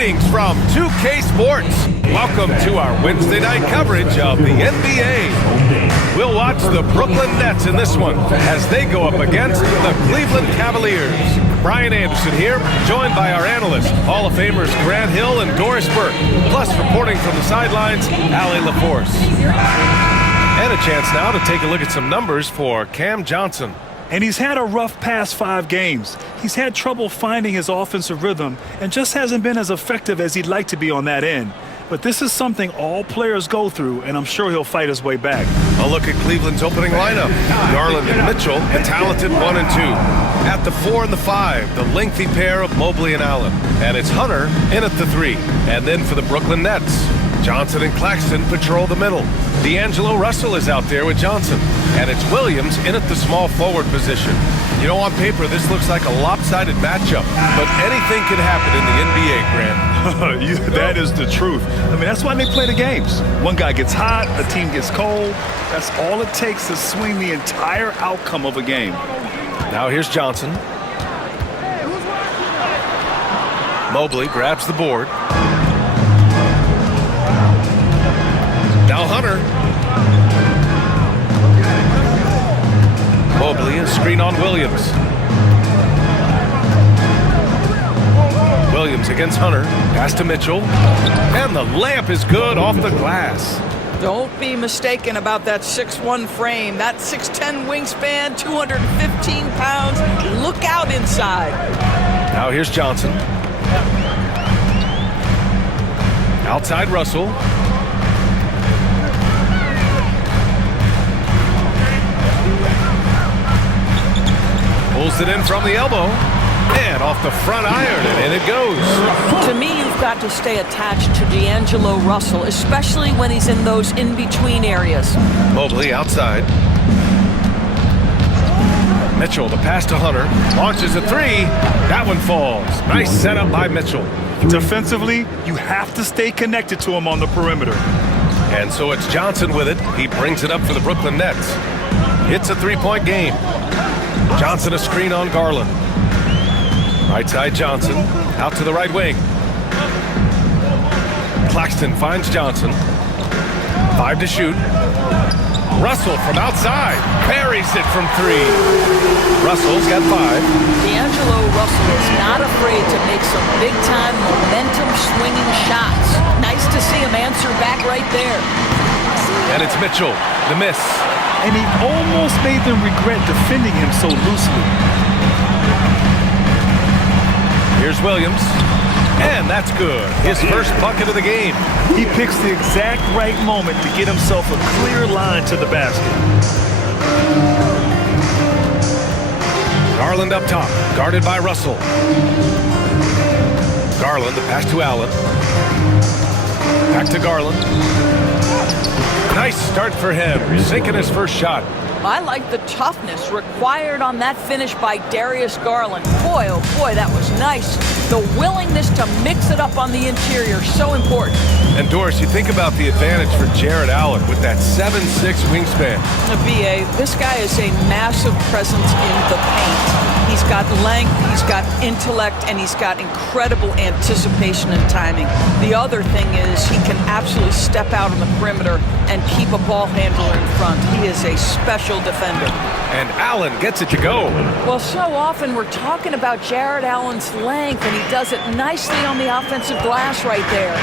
Greetings from 2K Sports. Welcome to our Wednesday night coverage of the NBA. We'll watch the Brooklyn Nets in this one as they go up against the Cleveland Cavaliers. Brian Anderson here, joined by our analysts, Hall of Famers Grant Hill and Doris Burke, plus reporting from the sidelines, Allie LaForce. And a chance now to take a look at some numbers for Cam Johnson. And he's had a rough past 5 games. He's had trouble finding his offensive rhythm and just hasn't been as effective as he'd like to be on that end. But this is something all players go through, and I'm sure he'll fight his way back. A look at Cleveland's opening lineup. Garland and Mitchell, the talented 1 and 2. At the 4 and the 5, the lengthy pair of Mobley and Allen. And it's Hunter in at the 3. And then for the Brooklyn Nets, Johnson and Claxton patrol the middle. D'Angelo Russell is out there with Johnson. And it's Williams in at the small forward position. You know, on paper, this looks like a lopsided matchup, but anything can happen in the NBA, Grant. That is the truth. I mean, that's why they play the games. One guy gets hot, a team gets cold. That's all it takes to swing the entire outcome of a game. Now here's Johnson. Mobley grabs the board. Now Hunter. Mobley, a screen on Williams. Williams against Hunter. Pass to Mitchell. And the layup is good off the glass. Don't be mistaken about that 6'1" frame. That 6'10" wingspan, 215 pounds. Look out inside. Now here's Johnson. Outside Russell. Pulls it in from the elbow. And off the front iron, and it goes. To me, you've got to stay attached to D'Angelo Russell, especially when he's in those in-between areas. Mobley outside. Mitchell, the pass to Hunter. Launches a 3. That one falls. Nice setup by Mitchell. Defensively, you have to stay connected to him on the perimeter. And so it's Johnson with it. He brings it up for the Brooklyn Nets. It's a 3-point game. Johnson a screen on Garland. Right side Johnson. Out to the right wing. Claxton finds Johnson. 5 to shoot. Russell from outside. Parries it from 3. Russell's got 5. D'Angelo Russell is not afraid to make some big-time momentum-swinging shots. Nice to see him answer back right there. And it's Mitchell. The miss. And he almost made them regret defending him so loosely. Here's Williams. And that's good. His first bucket of the game. He picks the exact right moment to get himself a clear line to the basket. Garland up top, guarded by Russell. Garland, the pass to Allen. Back to Garland. Nice start for him, sinking his first shot. I like the toughness required on that finish by Darius Garland. Boy, oh boy, that was nice. The willingness to mix it up on the interior, so important. And Doris, you think about the advantage for Jared Allen with that 7'6" wingspan. B.A., this guy is a massive presence in the paint. He's got length, he's got intellect, and he's got incredible anticipation and timing. The other thing is he can absolutely step out on the perimeter and keep a ball handler in front. He is a special defender. And Allen gets it to go. Well, so often we're talking about Jared Allen's length, and he does it nicely on the offensive glass right there.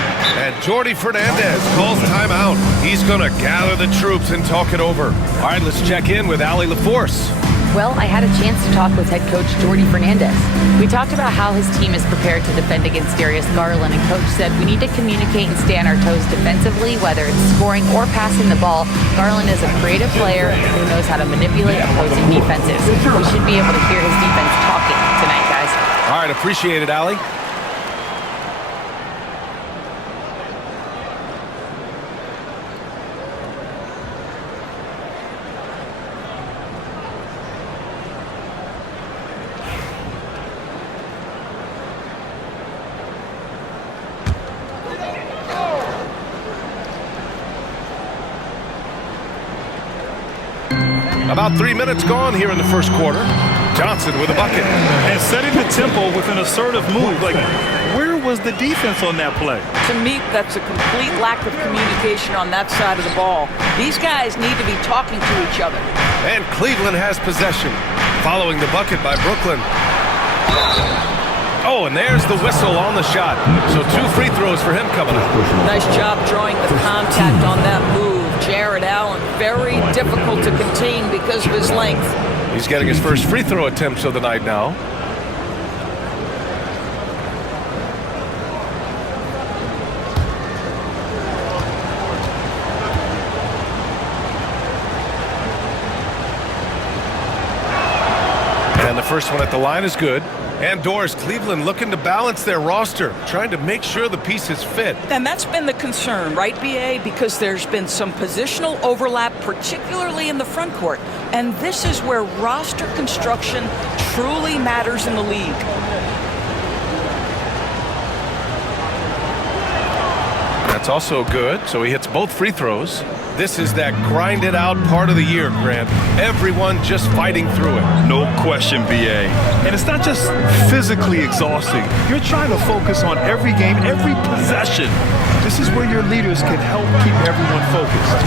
And Jordy Fernandez calls timeout. He's going to gather the troops and talk it over. All right, let's check in with Allie LaForce. Well, I had a chance to talk with head coach Jordy Fernandez. We talked about how his team is prepared to defend against Darius Garland, and coach said we need to communicate and stay on our toes defensively, whether it's scoring or passing the ball. Garland is a creative player who knows how to manipulate opposing defenses. We should be able to hear his defense talking tonight, guys. All right, appreciate it, Allie. About 3 minutes gone here in the first quarter. Johnson with a bucket. And setting the tempo with an assertive move. Like, where was was the defense on that play? To me, that's a complete lack of communication on that side of the ball. These guys need to be talking to each other. And Cleveland has possession, following the bucket by Brooklyn. Oh, and there's the whistle on the shot. So 2 free throws for him coming up. Nice job drawing the contact on that move. Jared Allen, very difficult to contain because of his length. He's getting his first free throw attempts of the night now. And the first one at the line is good. And Doris, Cleveland looking to balance their roster, trying to make sure the pieces fit. And that's been the concern, right, BA? Because there's been some positional overlap, particularly in the front court. And this is where roster construction truly matters in the league. That's also good, so he hits both free throws. This is that grind-it-out part of the year, Grant. Everyone just fighting through it. No question, BA. And it's not just physically exhausting. You're trying to focus on every game, every possession. This is where your leaders can help keep everyone focused.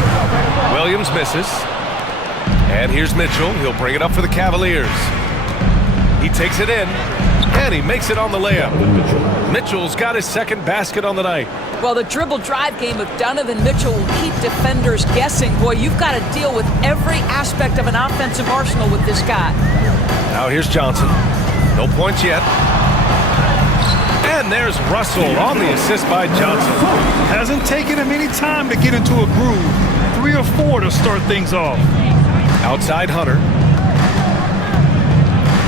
Williams misses. And here's Mitchell. He'll bring it up for the Cavaliers. He takes it in, and he makes it on the layup. Mitchell's got his second basket on the night. Well, the dribble drive game of Donovan Mitchell will keep defenders guessing. Boy, you've got to deal with every aspect of an offensive arsenal with this guy. Now here's Johnson. No points yet. And there's Russell on the assist by Johnson. Hasn't taken him any time to get into a groove. 3 or 4 to start things off. Outside Hunter.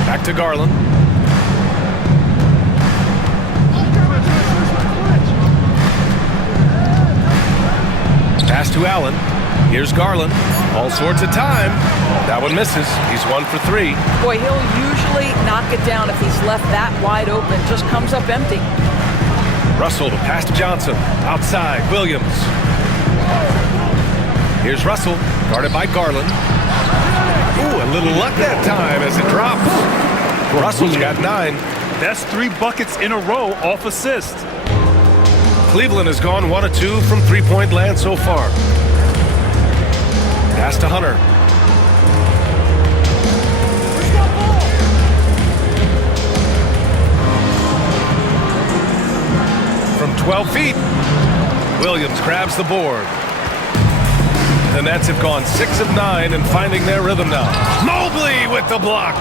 Back to Garland. Pass to Allen. Here's Garland. All sorts of time. That one misses. He's 1 for 3. Boy, he'll usually knock it down if he's left that wide open. Just comes up empty. Russell to pass to Johnson. Outside, Williams. Here's Russell, guarded by Garland. Ooh, a little luck that time as it drops. Russell's got 9. That's 3 buckets in a row off assist. Cleveland has gone 1 of 2 from three-point land so far. Pass to Hunter. From 12 feet, Williams grabs the board. The Nets have gone 6 of 9 and finding their rhythm now. Mobley with the block.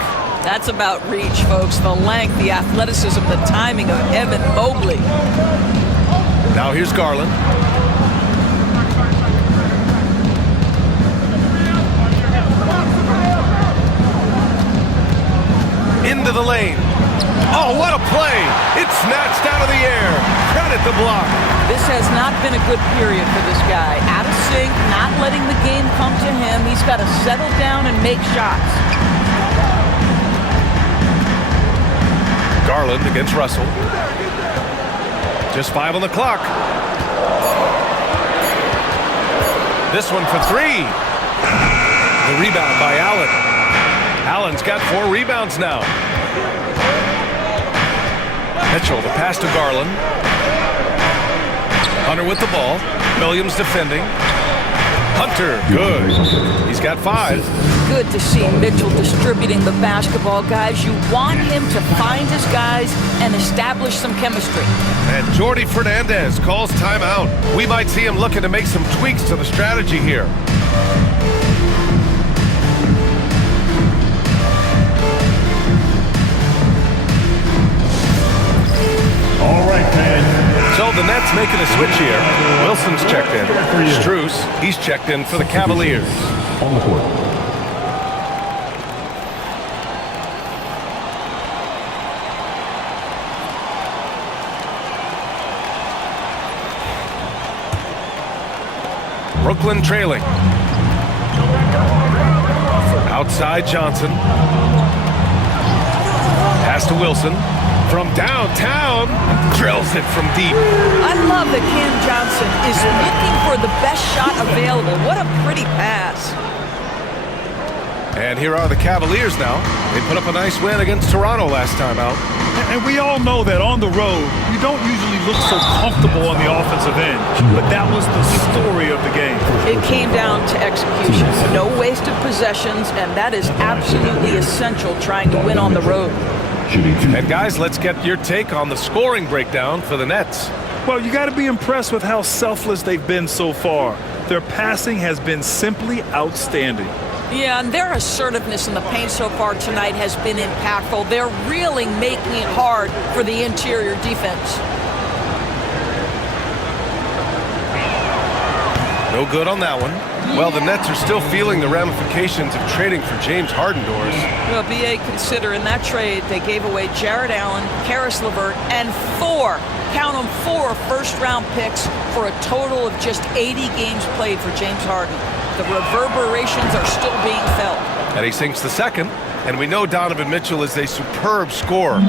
That's about reach, folks. The length, the athleticism, the timing of Evan Mobley. Now here's Garland. Into the lane. Oh, what a play! It's snatched out of the air. Credit the block. This has not been a good period for this guy. Out of sync, not letting the game come to him. He's got to settle down and make shots. Garland against Russell. Just 5 on the clock. This one for 3. The rebound by Allen. Allen's got 4 rebounds now. Mitchell, the pass to Garland. Hunter with the ball. Williams defending. Hunter, good. He's got 5. Good to see Mitchell distributing the basketball, guys. You want him to find his guys and establish some chemistry. And Jordi Fernandez calls timeout. We might see him looking to make some tweaks to the strategy here. All right, man. So the Nets making a switch here. Wilson's checked in. Strus, he's checked in for the Cavaliers. On the court. Brooklyn trailing. Outside Johnson. Pass to Wilson. From downtown, drills it from deep. I love that Cam Johnson is looking for the best shot available. What a pretty pass. And here are the Cavaliers now. They put up a nice win against Toronto last time out. And we all know that on the road, you don't usually look so comfortable on the offensive end, but that was the story of the game. It came down to execution. No wasted possessions, and that is absolutely essential trying to win on the road. And guys, let's get your take on the scoring breakdown for the Nets. Well, you got to be impressed with how selfless they've been so far. Their passing has been simply outstanding. Yeah, and their assertiveness in the paint so far tonight has been impactful. They're really making it hard for the interior defense. No good on that one. Well, the Nets are still feeling the ramifications of trading for James Harden, Doris. Well, BA, consider in that trade they gave away Jared Allen, Karis LeVert, and four first-round picks for a total of just 80 games played for James Harden. The reverberations are still being felt. And he sinks the second. And we know Donovan Mitchell is a superb scorer.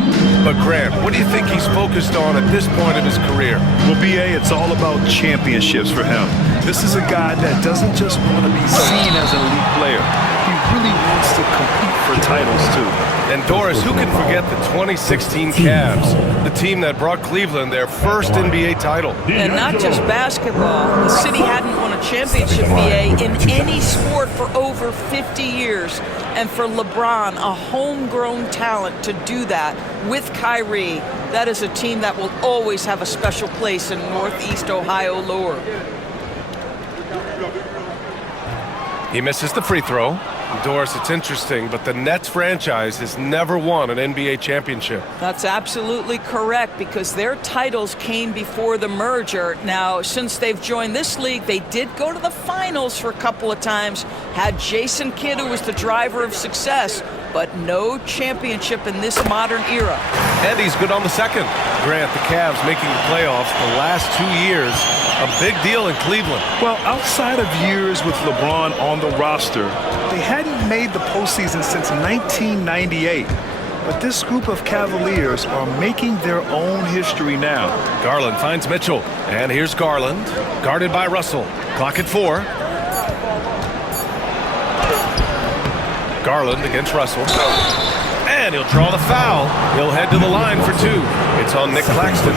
But Grant, what do you think he's focused on at this point of his career? Well, BA, it's all about championships for him. This is a guy that doesn't just want to be seen as an elite player. He really wants to compete for titles, too. And Doris, who can forget the 2016 Cavs, the team that brought Cleveland their first NBA title? And not just basketball. The city hadn't won a championship, BA, in any sport for over 50 years. And for LeBron, a homegrown talent, to do that with Kyrie, that is a team that will always have a special place in Northeast Ohio lore. He misses the free throw. Doris, it's interesting, but the Nets franchise has never won an NBA championship. That's absolutely correct, because their titles came before the merger. Now, since they've joined this league, they did go to the finals for a couple of times, had Jason Kidd, who was the driver of success, but no championship in this modern era. And he's good on the second. Grant, the Cavs making the playoffs the last 2 years, a big deal in Cleveland. Well, outside of years with LeBron on the roster, they hadn't made the postseason since 1998. But this group of Cavaliers are making their own history now. Garland finds Mitchell. And here's Garland, guarded by Russell. Clock at 4. Garland against Russell. And he'll draw the foul. He'll head to the line for 2. It's on Nick Claxton.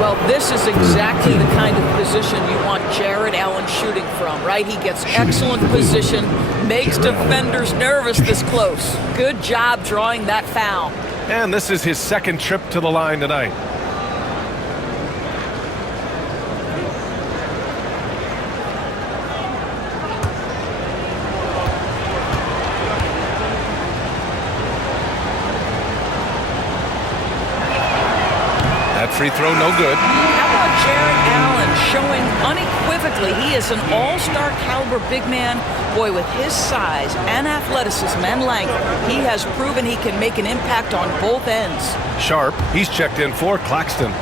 Well, this is exactly the kind of position you want Jared Allen shooting from, right? He gets excellent position, makes defenders nervous this close. Good job drawing that foul. And this is his second trip to the line tonight. Free throw, no good. How about Jared Allen showing unequivocally he is an all-star caliber big man? Boy, with his size and athleticism and length, he has proven he can make an impact on both ends. Sharp, he's checked in for Claxton.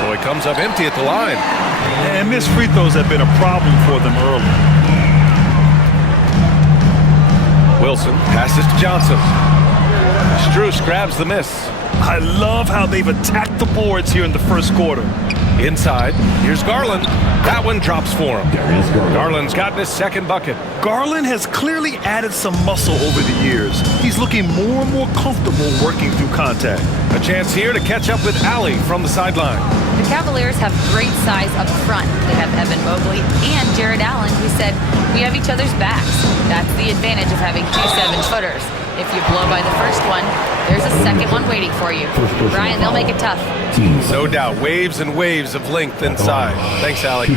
So he comes up empty at the line. And missed free throws have been a problem for them early. Wilson passes to Johnson. Strus grabs the miss. I love how they've attacked the boards here in the first quarter. Inside, here's Garland. That one drops for him. Garland's gotten his second bucket. Garland has clearly added some muscle over the years. He's looking more and more comfortable working through contact. A chance here to catch up with Allie from the sideline. The Cavaliers have great size up front. They have Evan Mobley and Jared Allen, who said, "We have each other's backs." That's the advantage of having 2 7-footers. If you blow by the first one, there's a second one waiting for you. Brian, they'll make it tough. No doubt, waves and waves of length inside. Thanks, Allie.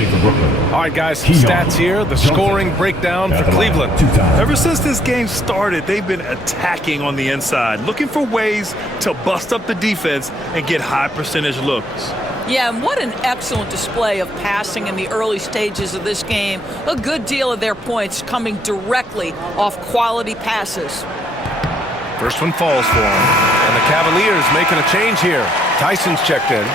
All right, guys, some stats here. The scoring breakdown for Cleveland. Ever since this game started, they've been attacking on the inside, looking for ways to bust up the defense and get high percentage looks. Yeah, and what an excellent display of passing in the early stages of this game. A good deal of their points coming directly off quality passes. First one falls for him. And the Cavaliers making a change here. Tyson's checked in.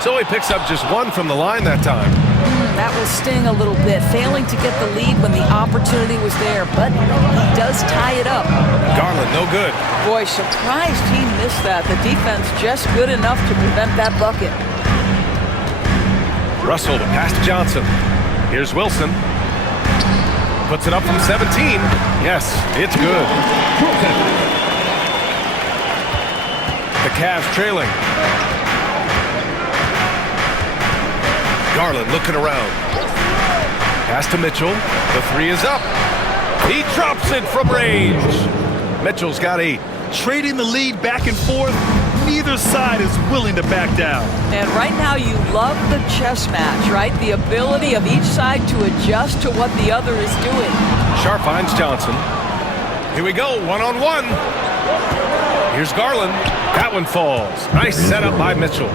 So he picks up just 1 from the line that time. and that will sting a little bit, failing to get the lead when the opportunity was there, but he does tie it up. Garland, no good. Boy, surprised he missed that. The defense just good enough to prevent that bucket. Russell to pass to Johnson. Here's Wilson. Puts it up from 17. Yes, it's good. The Cavs trailing. Garland looking around. Pass to Mitchell. The three is up. He drops it from range. Mitchell's got 8. Trading the lead back and forth, neither side is willing to back down. And right now you love the chess match, right? The ability of each side to adjust to what the other is doing. Sharp finds Johnson. Here we go, one-on-one. Here's Garland. That one falls. Nice setup by Mitchell.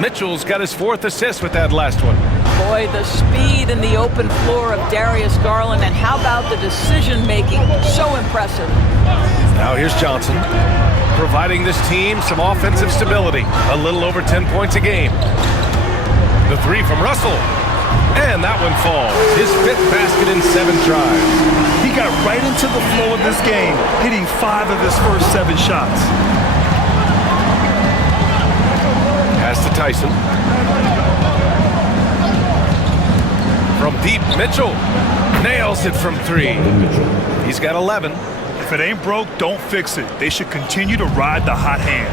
Mitchell's got his 4th assist with that last one. Boy, the speed and the open floor of Darius Garland, and how about the decision-making? So impressive. Now here's Johnson, providing this team some offensive stability. A little over 10 points a game. The three from Russell. And that one falls. His 5th basket in 7 tries. He got right into the flow of this game, hitting 5 of his first 7 shots. Pass to Tyson. From deep, Mitchell nails it from 3. He's got 11. If it ain't broke, don't fix it. They should continue to ride the hot hand.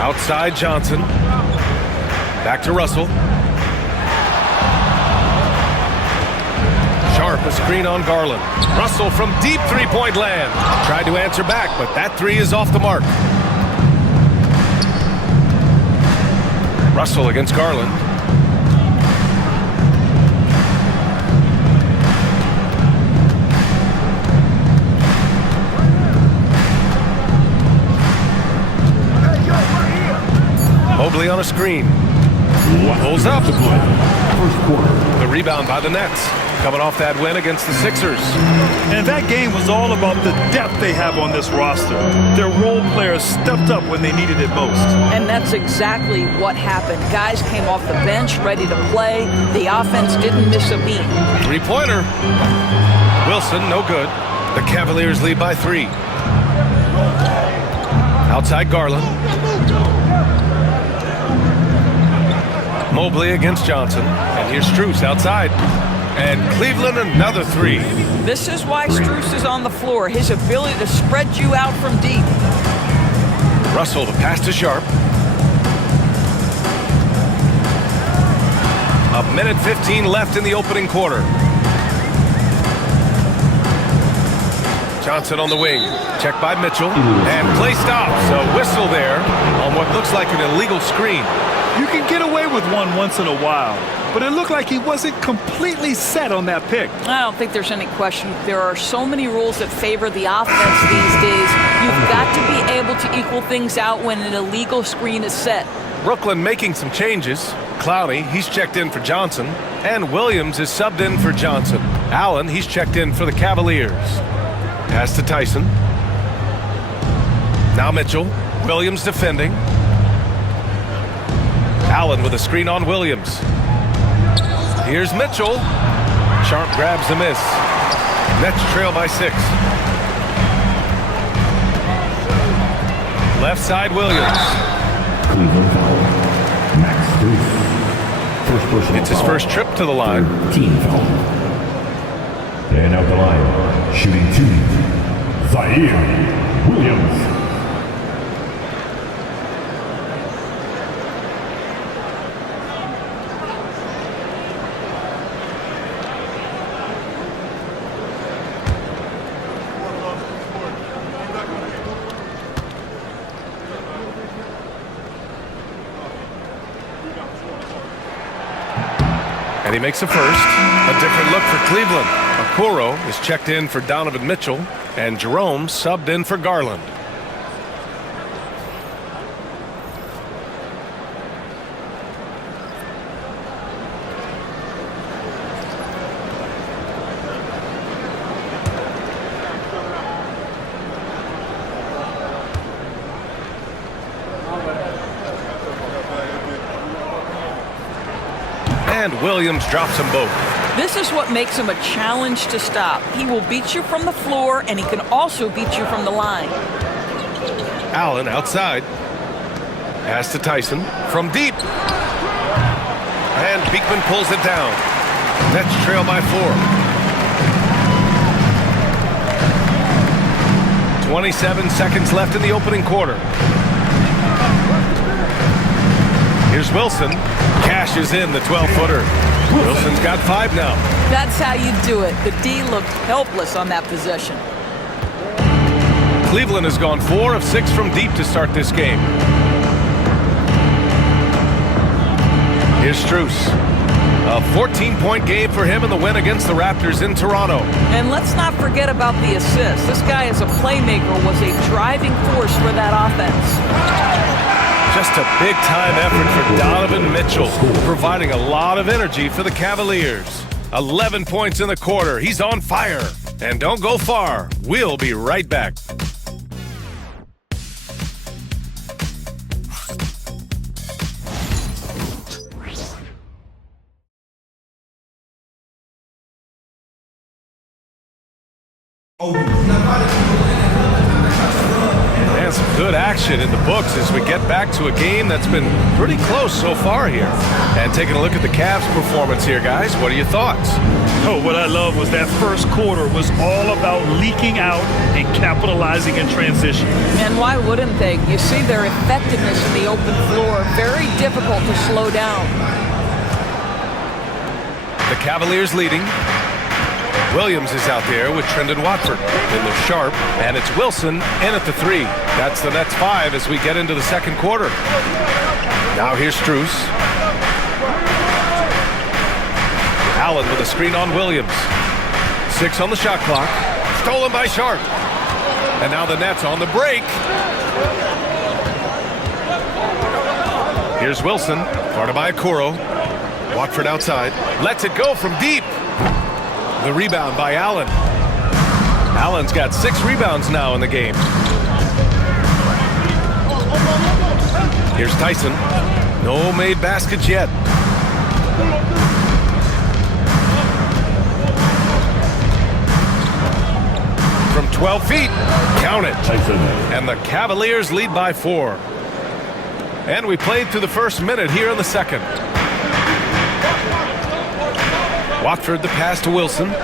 Outside Johnson. Back to Russell. Sharp a screen on Garland. Russell from deep 3-point land. Tried to answer back, but that 3 is off the mark. Russell against Garland. Mobley on a screen. Pulls up. The rebound by the Nets. Coming off that win against the Sixers. And that game was all about the depth they have on this roster. Their role players stepped up when they needed it most. And that's exactly what happened. Guys came off the bench ready to play. The offense didn't miss a beat. 3-pointer. Wilson, no good. The Cavaliers lead by 3. Outside Garland. Mobley against Johnson. And here's Strus outside. And Cleveland another 3. This is why Strus is on the floor. His ability to spread you out from deep. Russell to pass to Sharp. 1:15 left in the opening quarter. Johnson on the wing. Checked by Mitchell. And play stops. A whistle there on what looks like an illegal screen. You can get away with one once in a while, but it looked like he wasn't completely set on that pick. I don't think there's any question. There are so many rules that favor the offense these days. You've got to be able to equal things out when an illegal screen is set. Brooklyn making some changes. Clowney, he's checked in for Johnson. And Williams is subbed in for Johnson. Allen, he's checked in for the Cavaliers. Pass to Tyson. Now Mitchell. Williams defending. Allen with a screen on Williams. Here's Mitchell. Sharp grabs the miss. Nets trail by 6. Left side Williams. Cleveland foul. Max Strus. First personal It's his first trip to the line. Team foul. And out the line, shooting 2, Zaire Williams. And he makes a first. A different look for Cleveland. Okoro is checked in for Donovan Mitchell. And Jerome subbed in for Garland. And Williams drops them both. This is what makes him a challenge to stop. He will beat you from the floor, and he can also beat you from the line. Allen outside. Pass to Tyson from deep. And Beekman pulls it down. Nets trail by 4. 27 seconds left in the opening quarter. Here's Wilson. Cashes in the 12-footer. Wilson's got 5 now. That's how you do it. The D looked helpless on that possession. Cleveland has gone 4 of 6 from deep to start this game. Here's Strus. A 14-point game for him in the win against the Raptors in Toronto. And let's not forget about the assist. This guy as a playmaker was a driving force for that offense. Just a big-time effort for Donovan Mitchell, providing a lot of energy for the Cavaliers. 11 points in the quarter. He's on fire. And don't go far. We'll be right back. And some good action in the books as we get back to a game that's been pretty close so far here. And taking a look at the Cavs' performance here, guys, what are your thoughts? Oh, what I love was that first quarter was all about leaking out and capitalizing in transition. And why wouldn't they? You see their effectiveness in the open floor. Very difficult to slow down. The Cavaliers leading. Williams is out there with Trendon Watford in the sharp, and it's Wilson in at the 3. That's the Nets 5 as we get into the second quarter. Now here's Strus. Allen with a screen on Williams. 6 on the shot clock. Stolen by Sharp. And now the Nets on the break. Here's Wilson, guarded by Okoro. Watford outside. Lets it go from deep. The rebound by Allen. Allen's got 6 rebounds now in the game. Here's Tyson. No made baskets yet. From 12 feet. Count it. Tyson. And the Cavaliers lead by 4. And we played through the first minute here in the second. Watford the pass to Wilson. The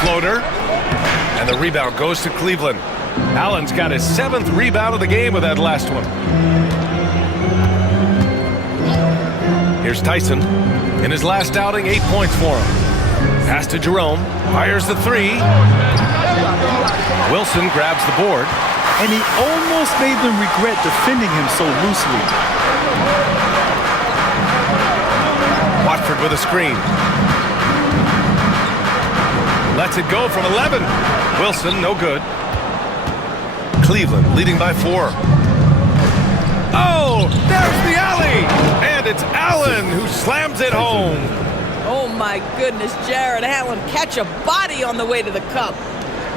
floater. And the rebound goes to Cleveland. Allen's got his 7th rebound of the game with that last one. Here's Tyson. In his last outing, 8 points for him. Pass to Jerome. Fires the 3. Wilson grabs the board. And he almost made them regret defending him so loosely. Watford with a screen. Lets it go from 11. Wilson, no good. Cleveland leading by 4. Oh, there's the alley! And it's Allen who slams it home. Oh my goodness, Jared Allen catch a body on the way to the cup.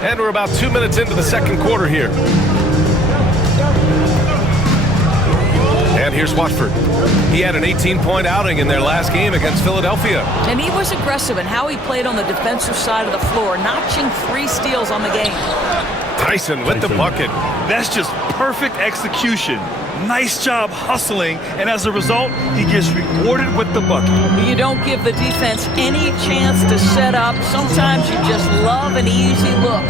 And we're about 2 minutes into the second quarter here. And here's Watford. He had an 18-point outing in their last game against Philadelphia. And he was aggressive in how he played on the defensive side of the floor, notching 3 steals on the game. Tyson with the bucket. That's just perfect execution. Nice job hustling, and as a result, he gets rewarded with the bucket. You don't give the defense any chance to set up. Sometimes you just love an easy look.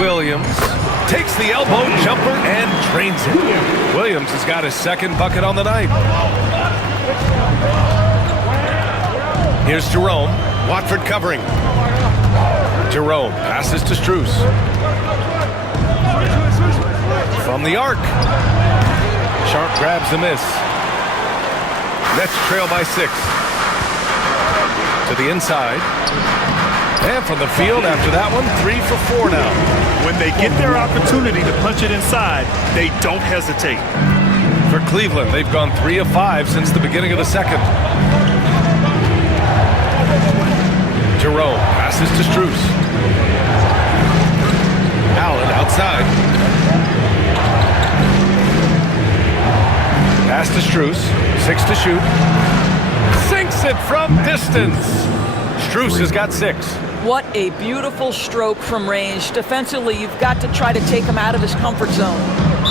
Williams takes the elbow jumper and drains it. Williams has got his 2nd bucket on the night. Here's Jerome. Watford covering. Jerome passes to Strus. From the arc. Sharp grabs the miss. Nets trail by 6. To the inside. And from the field after that one, 3 for 4 now. When they get their opportunity to punch it inside, they don't hesitate. For Cleveland, they've gone 3 of 5 since the beginning of the second. Jerome passes to Strus. Allen outside. to Strus. 6 to shoot. Sinks it from distance. Strus has got 6. What a beautiful stroke from range. Defensively, you've got to try to take him out of his comfort zone.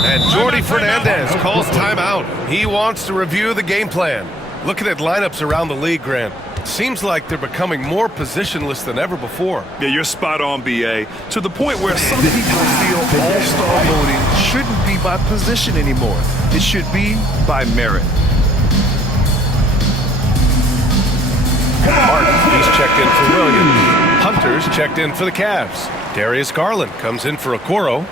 And Jordi Fernandez calls timeout. He wants to review the game plan. Looking at lineups around the league, Grant, seems like they're becoming more positionless than ever before. Yeah, you're spot on, BA. To the point where some people feel all-star voting shouldn't be by position anymore. It should be by merit. Martin, he's checked in for Williams. Hunter's checked in for the Cavs. Darius Garland comes in for Okoro.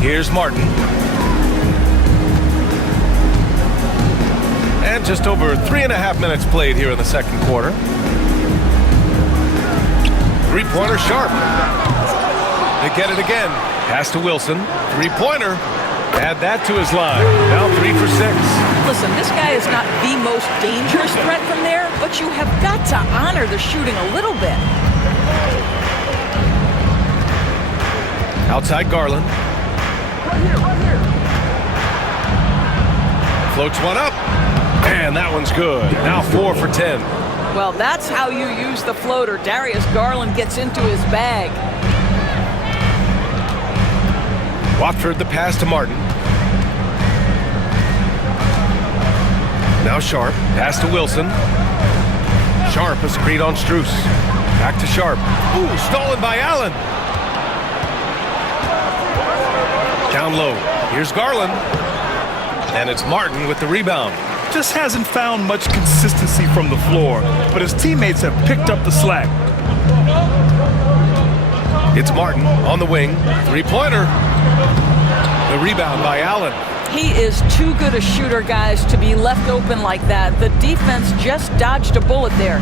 Here's Martin. And just over 3.5 minutes played here in the second quarter. Three-pointer sharp. They get it again. Pass to Wilson. Three-pointer. Add that to his line. Now 3 for 6. Listen, this guy is not the most dangerous threat from there, but you have got to honor the shooting a little bit. Outside Garland. Right here. Floats one up. And that one's good. Now 4 for 10. Well, that's how you use the floater. Darius Garland gets into his bag. Watford the pass to Martin. Now Sharp. Pass to Wilson. Sharp a screen on Strus. Back to Sharp. Ooh, stolen by Allen. Down low. Here's Garland. And it's Martin with the rebound. Just hasn't found much consistency from the floor, but his teammates have picked up the slack. It's Martin on the wing. Three-pointer. The rebound by Allen. He is too good a shooter, guys, to be left open like that. The defense just dodged a bullet there.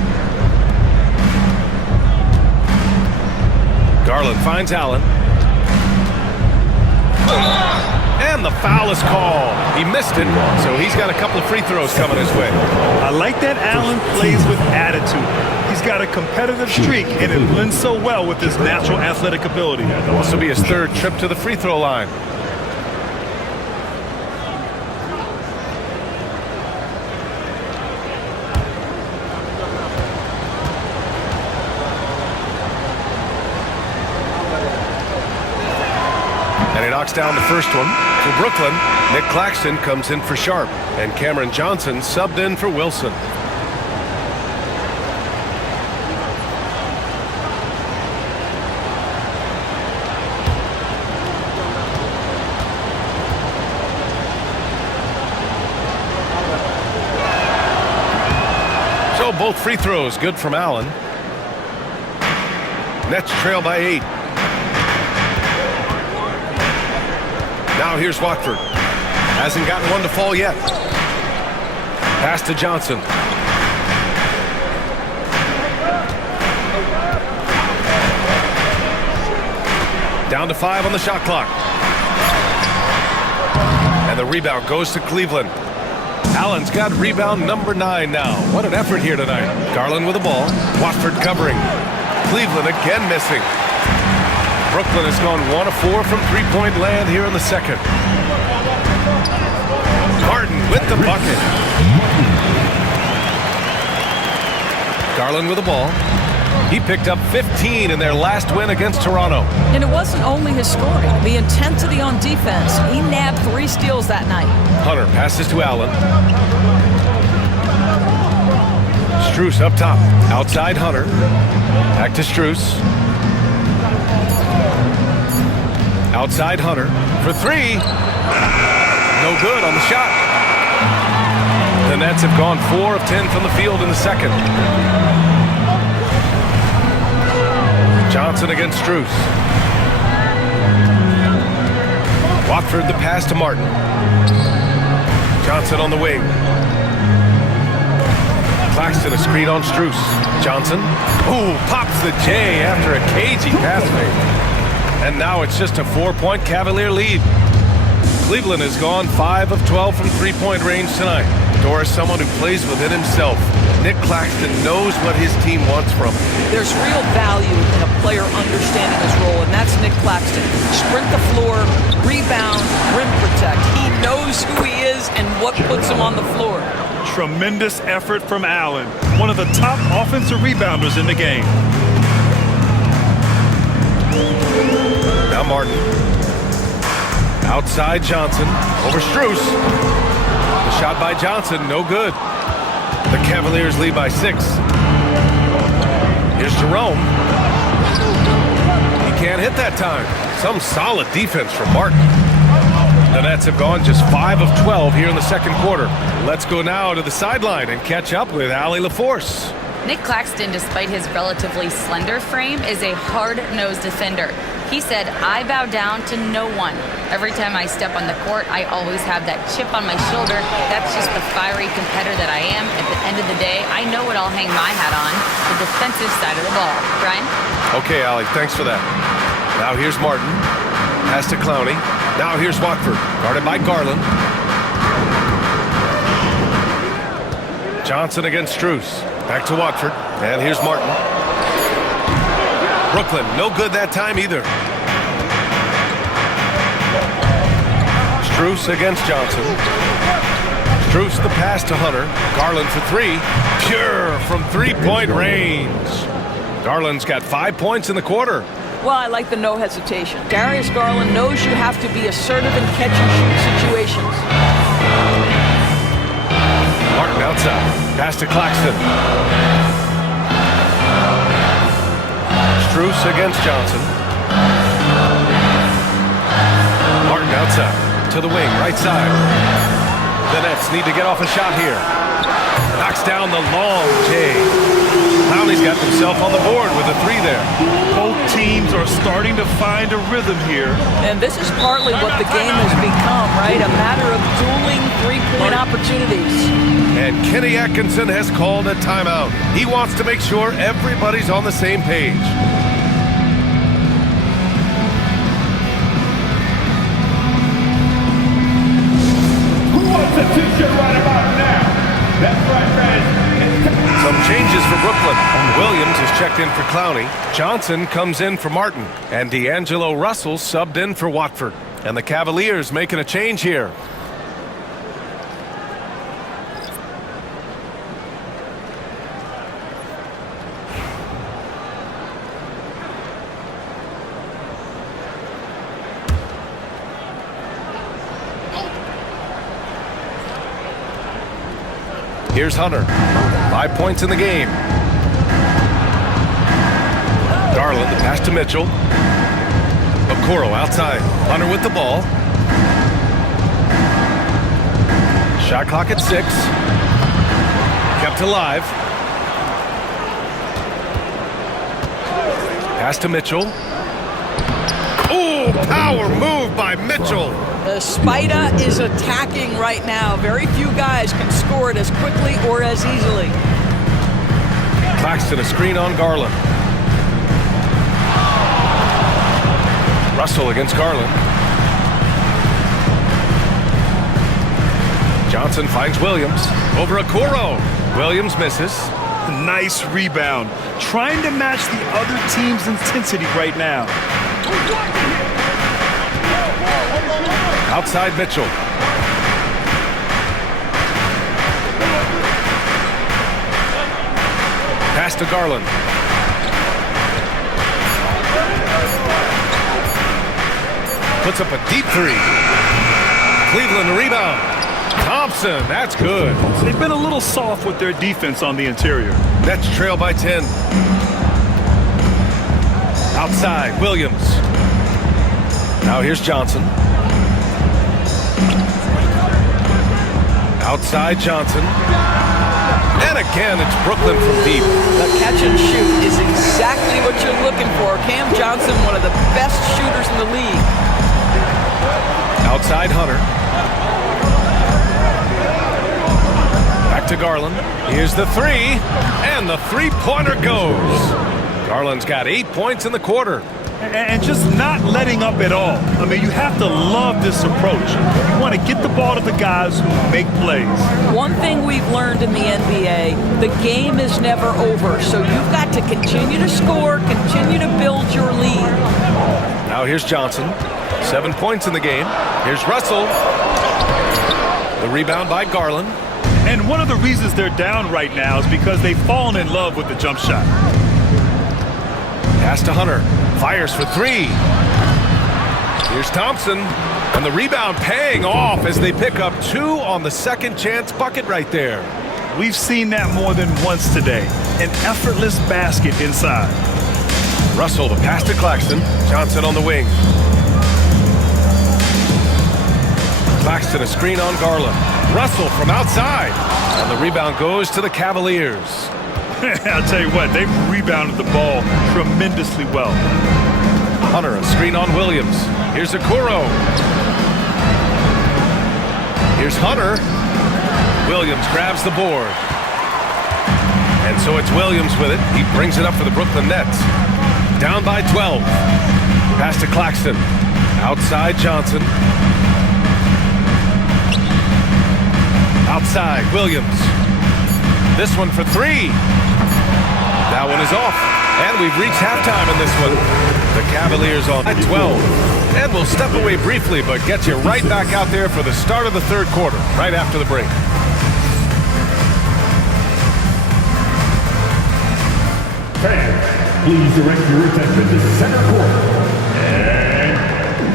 Garland finds Allen. And the foul is called. He missed it, so he's got a couple of free throws coming his way. I like that Allen plays with attitude. He's got a competitive streak, and it blends so well with his natural athletic ability. This will be his third trip to the free throw line. And he knocks down the first one. For Brooklyn, Nick Claxton comes in for Sharp, and Cameron Johnson subbed in for Wilson. So both free throws good from Allen. Nets trail by 8. Now here's Watford. Hasn't gotten one to fall yet. Pass to Johnson. Down to 5 on the shot clock. And the rebound goes to Cleveland. Allen's got rebound number 9 now. What an effort here tonight. Garland with the ball. Watford covering. Cleveland again missing. Brooklyn has gone 1 of 4 from three-point land here in the second. Martin with the bucket. Garland with the ball. He picked up 15 in their last win against Toronto. And it wasn't only his scoring, the intensity on defense. He nabbed 3 steals that night. Hunter passes to Allen. Strus up top. Outside Hunter. Back to Strus. Outside Hunter for 3. No good on the shot. The Nets have gone 4 of 10 from the field in the second. Johnson against Strus. Watford the pass to Martin. Johnson on the wing. Claxton a screen on Strus. Johnson. Ooh, pops the J after a cagey pass fake. And now it's just a 4-point Cavalier lead. Cleveland has gone 5 of 12 from three-point range tonight. Doris, someone who plays within himself. Nick Claxton knows what his team wants from him. There's real value in a player understanding his role, and that's Nick Claxton. Sprint the floor, rebound, rim protect. He knows who he is and what puts him on the floor. Tremendous effort from Allen, one of the top offensive rebounders in the game. Now Martin. Outside Johnson. Over Strus. The shot by Johnson, no good. The Cavaliers lead by 6. Here's Jerome. He can't hit that time. Some solid defense from Martin. The Nets have gone just 5 of 12 here in the second quarter. Let's go now to the sideline and catch up with Allie LaForce. Nick Claxton, despite his relatively slender frame, is a hard-nosed defender. He said, "I bow down to no one. Every time I step on the court, I always have that chip on my shoulder. That's just the fiery competitor that I am. At the end of the day, I know what I'll hang my hat on, the defensive side of the ball." Brian? Okay, Allie, thanks for that. Now here's Martin. Pass to Clowney. Now here's Watford, guarded by Garland. Johnson against Strus. Back to Watford. And here's Martin. Brooklyn, no good that time either. Strus against Johnson. Strus the pass to Hunter. Garland for 3. Pure from three-point range. Garland's got 5 points in the quarter. Well, I like the no hesitation. Darius Garland knows you have to be assertive in catch-and-shoot situations. Martin outside. Pass to Claxton. Strus against Johnson. Martin outside. To the wing, right side. The Nets need to get off a shot here. Knocks down the long J. Clowney's got himself on the board with a 3 there. Both teams are starting to find a rhythm here. And this is partly what the game has become, right? A matter of dueling three-point opportunities. And Kenny Atkinson has called a timeout. He wants to make sure everybody's on the same page. Who wants a t-shirt right about now? That's right, friends. Some changes for Brooklyn. Williams is checked in for Clowney. Johnson comes in for Martin. And D'Angelo Russell subbed in for Watford. And the Cavaliers making a change here. Here's Hunter. 5 points in the game. Garland, the pass to Mitchell. Okoro outside. Hunter with the ball. Shot clock at 6. Kept alive. Pass to Mitchell. Ooh, power move by Mitchell. The Spider is attacking right now. Very few guys can score it as quickly or as easily. Claxton a screen on Garland. Russell against Garland. Johnson finds Williams. Over Okoro. Williams misses. Nice rebound. Trying to match the other team's intensity right now. Outside Mitchell. Pass to Garland. Puts up a deep 3. Cleveland the rebound. Thompson, that's good. They've been a little soft with their defense on the interior. Nets trail by 10. Outside, Williams. Now here's Johnson. Outside Johnson. And again, it's Brooklyn from deep. The catch and shoot is exactly what you're looking for. Cam Johnson, one of the best shooters in the league. Outside Hunter. Back to Garland. Here's the 3. And the three-pointer goes. Garland's got 8 points in the quarter. and just not letting up at all. I mean, you have to love this approach. You want to get the ball to the guys who make plays. One thing we've learned in the NBA, the game is never over. So you've got to continue to score, continue to build your lead. Now here's Johnson. 7 points in the game. Here's Russell. The rebound by Garland. And one of the reasons they're down right now is because they've fallen in love with the jump shot. Pass to Hunter. Fires for three. Here's Thompson. And the rebound paying off as they pick up 2 on the second chance bucket right there. We've seen that more than once today. An effortless basket inside. Russell, the pass to Claxton. Johnson on the wing. Claxton, a screen on Garland. Russell from outside. And the rebound goes to the Cavaliers. I'll tell you what, they've rebounded the ball tremendously well. Hunter, a screen on Williams. Here's Okoro. Here's Hunter. Williams grabs the board. And so it's Williams with it. He brings it up for the Brooklyn Nets. Down by 12. Pass to Claxton. Outside Johnson. Outside Williams. This one for three. That one is off. And we've reached halftime in this one. The Cavaliers on 12. And we'll step away briefly, but get you right back out there for the start of the third quarter, right after the break. Fans, please direct your attention to center court. And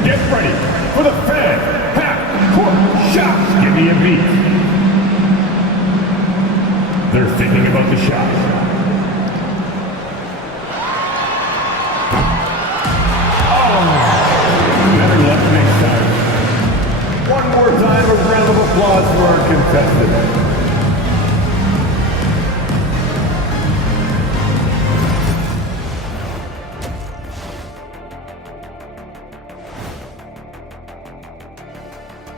get ready for the fan half-court shot. Give me a beat. They're thinking about the shot. Better luck next time. One more time, a round of applause for our contestant.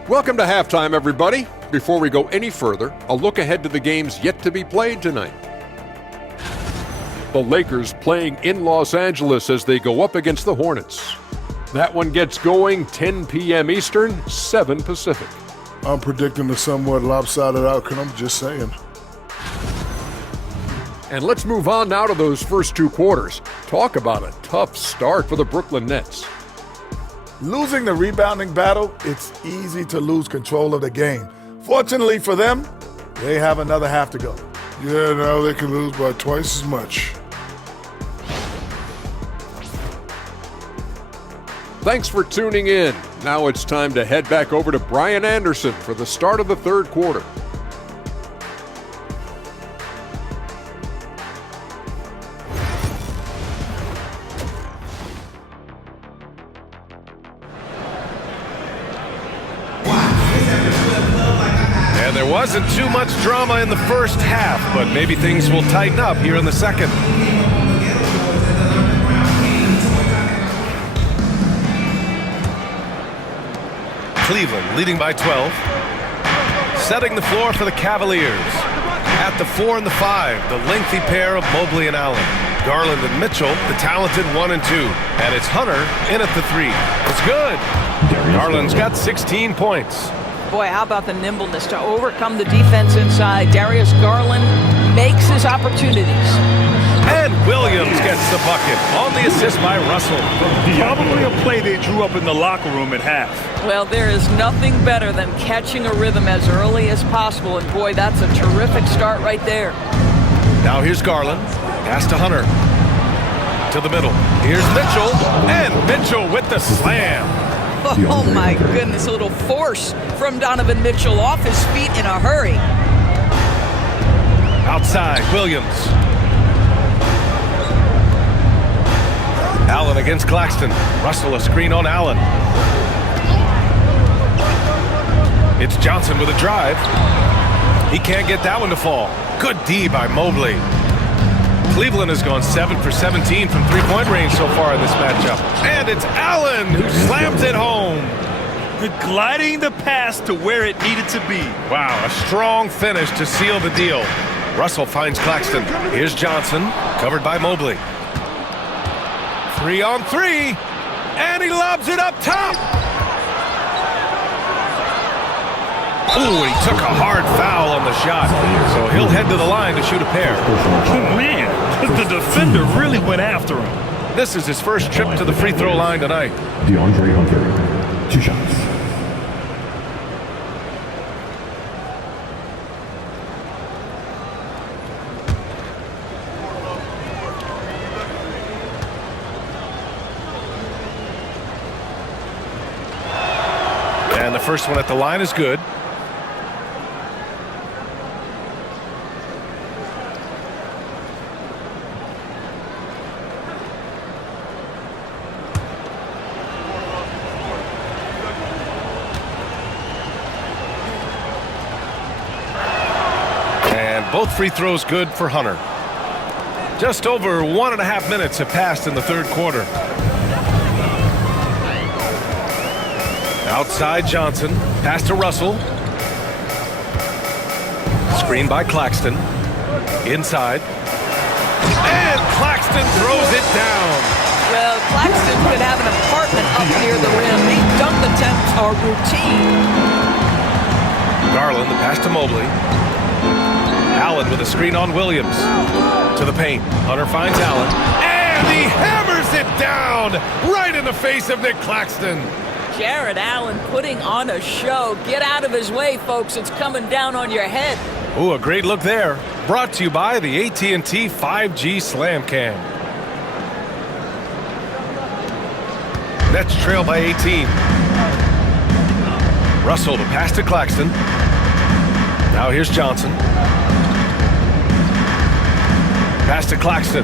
Welcome to halftime, everybody. Before we go any further, a look ahead to the games yet to be played tonight. The Lakers playing in Los Angeles as they go up against the Hornets. That one gets going 10 p.m. Eastern, 7 Pacific. I'm predicting a somewhat lopsided outcome, I'm just saying. And let's move on now to those first 2 quarters. Talk about a tough start for the Brooklyn Nets. Losing the rebounding battle, it's easy to lose control of the game. Fortunately for them, they have another half to go. Yeah, now they can lose by twice as much. Thanks for tuning in. Now it's time to head back over to Brian Anderson for the start of the third quarter. And there wasn't too much drama in the first half, but maybe things will tighten up here in the second. Cleveland leading by 12. Setting the floor for the Cavaliers. At the 4 and the 5, the lengthy pair of Mobley and Allen. Garland and Mitchell, the talented 1 and 2. And it's Hunter in at the 3. It's good. Garland's got 16 points. Boy, how about the nimbleness to overcome the defense inside. Darius Garland makes his opportunities. And Williams gets the bucket on the assist by Russell. Probably a play they drew up in the locker room at half. Well, there is nothing better than catching a rhythm as early as possible. And boy, that's a terrific start right there. Now here's Garland. Pass to Hunter. To the middle. Here's Mitchell. And Mitchell with the slam. Oh my goodness, a little force from Donovan Mitchell off his feet in a hurry. Outside, Williams. Allen against Claxton. Russell a screen on Allen. It's Johnson with a drive. He can't get that one to fall. Good D by Mobley. Cleveland has gone 7 for 17 from three-point range so far in this matchup. And it's Allen who slams it home. Gliding the pass to where it needed to be. Wow, a strong finish to seal the deal. Russell finds Claxton. Here's Johnson, covered by Mobley. 3-on-3, and he lobs it up top. Ooh, he took a hard foul on the shot, so he'll head to the line to shoot a pair. Oh, man, the defender really went after him. This is his first trip to the free throw line tonight. DeAndre Hunter, 2 shots. And the first one at the line is good. Both free throws good for Hunter. Just over 1.5 minutes have passed in the third quarter. Outside Johnson, pass to Russell. Screen by Claxton. Inside. And Claxton throws it down. Well, Claxton could have an apartment up near the rim. These dunk attempts are routine. Garland, the pass to Mobley. Allen with a screen on Williams. To the paint. Hunter finds Allen. And he hammers it down right in the face of Nick Claxton. Jared Allen putting on a show. Get out of his way, folks. It's coming down on your head. Ooh, a great look there. Brought to you by the AT&T 5G Slam Cam. Nets trail by 18. Russell to pass to Claxton. Now here's Johnson. Pass to Claxton.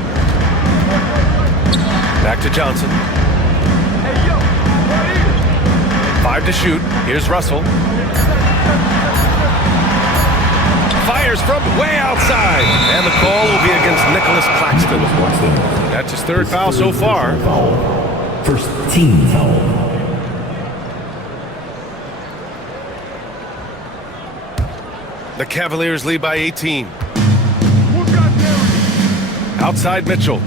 Back to Johnson. 5 to shoot. Here's Russell. Fires from way outside. And the call will be against Nicholas Claxton. That's his third foul so far. First team foul. The Cavaliers lead by 18. Outside Mitchell.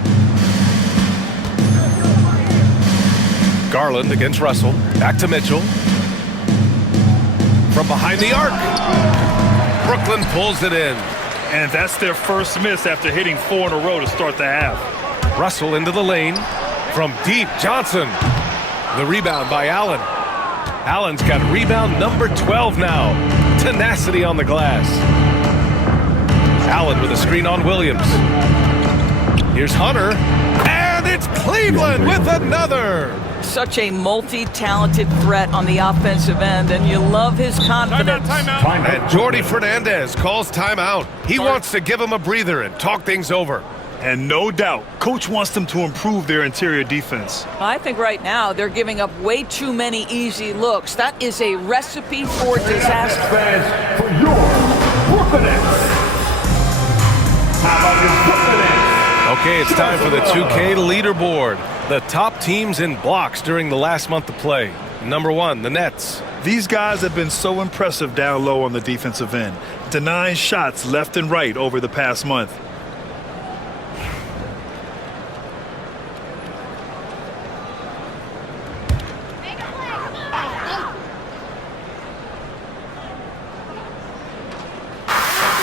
Garland against Russell. Back to Mitchell. From behind the arc. Brooklyn pulls it in. And that's their first miss after hitting 4 in a row to start the half. Russell into the lane. From deep, Johnson. The rebound by Allen. Allen's got rebound number 12 now. Tenacity on the glass. Allen with a screen on Williams. Here's Hunter, and it's Cleveland with another. Such a multi-talented threat on the offensive end, and you love his confidence. And Jordy Fernandez calls timeout. He wants to give him a breather and talk things over. And no doubt, Coach wants them to improve their interior defense. I think right now they're giving up way too many easy looks. That is a recipe for disaster. Fans for your Brooklyn Nets. How about your Brooklyn Nets? Okay, it's time for the 2K leaderboard. The top teams in blocks during the last month of play. Number 1, the Nets. These guys have been so impressive down low on the defensive end, denying shots left and right over the past month.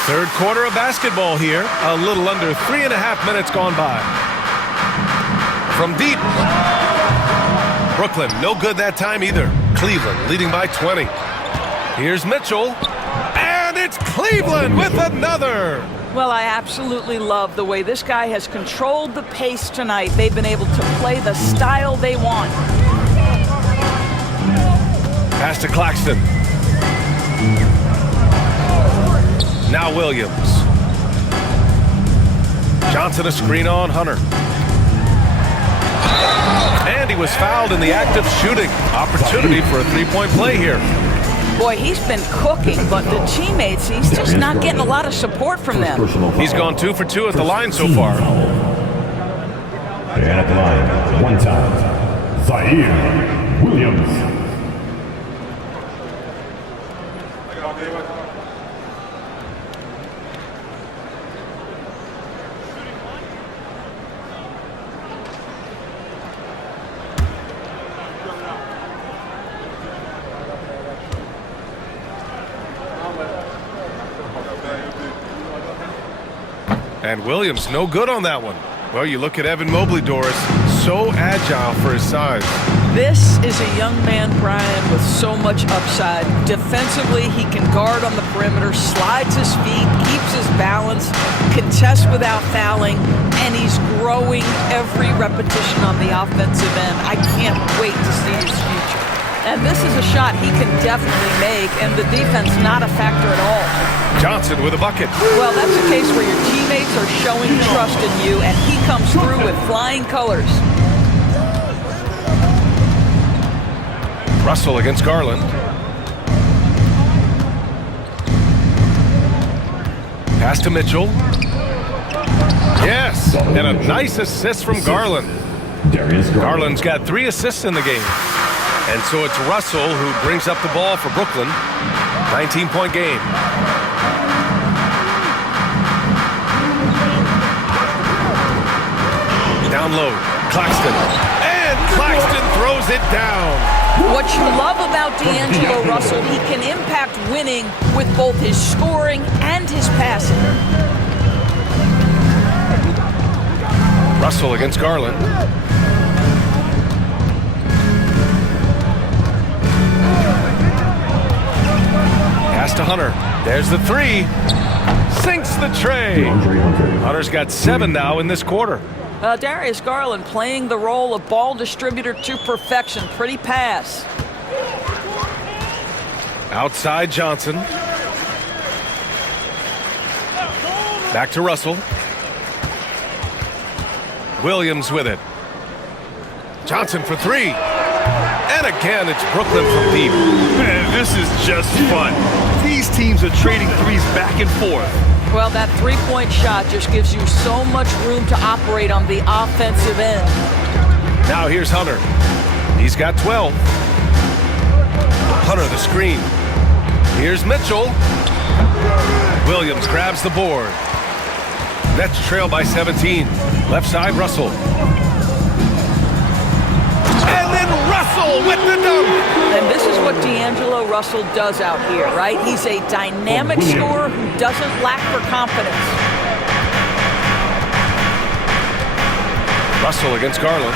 Third quarter of basketball here. A little under 3.5 minutes gone by. From deep. Brooklyn, no good that time either. Cleveland leading by 20. Here's Mitchell. And it's Cleveland with another. Well, I absolutely love the way this guy has controlled the pace tonight. They've been able to play the style they want. Pass to Claxton. Now Williams. Johnson a screen on Hunter. And he was fouled in the act of shooting. Opportunity for a three-point play here. Boy, he's been cooking, but the teammates, he's just not getting a lot of support from them. He's gone 2 for 2 at the line so far. And at the line, one time, Zaire Williams. And Williams no good on that one. Well, you look at Evan Mobley, Doris, so agile for his size. This is a young man, Brian, with so much upside. Defensively, he can guard on the perimeter, slides his feet, keeps his balance, contests without fouling, and he's growing every repetition on the offensive end. I can't wait to see his future. And this is a shot he can definitely make, and the defense not a factor at all. Johnson with a bucket. Well, that's a case where your teammates are showing trust in you, and he comes through with flying colors. Russell against Garland. Pass to Mitchell. Yes, and a nice assist from Garland. Garland's got 3 assists in the game. And so it's Russell who brings up the ball for Brooklyn. 19-point game. Down low, Claxton. And Claxton throws it down. What you love about D'Angelo Russell, he can impact winning with both his scoring and his passing. Russell against Garland. Pass to Hunter. There's the 3. Sinks the tray. Hunter's got 7 now in this quarter. Darius Garland playing the role of ball distributor to perfection. Pretty pass. Outside Johnson. Back to Russell. Williams with it. Johnson for 3. And again, it's Brooklyn from deep. Man, this is just fun. These teams are trading threes back and forth. Well, that three-point shot just gives you so much room to operate on the offensive end. Now here's Hunter. He's got 12. Hunter the screen. Here's Mitchell. Williams grabs the board. Nets trail by 17. Left side, Russell. And then Russell with the dunk. And this is what D'Angelo Russell does out here, right? He's a dynamic scorer who doesn't lack for confidence. Russell against Garland.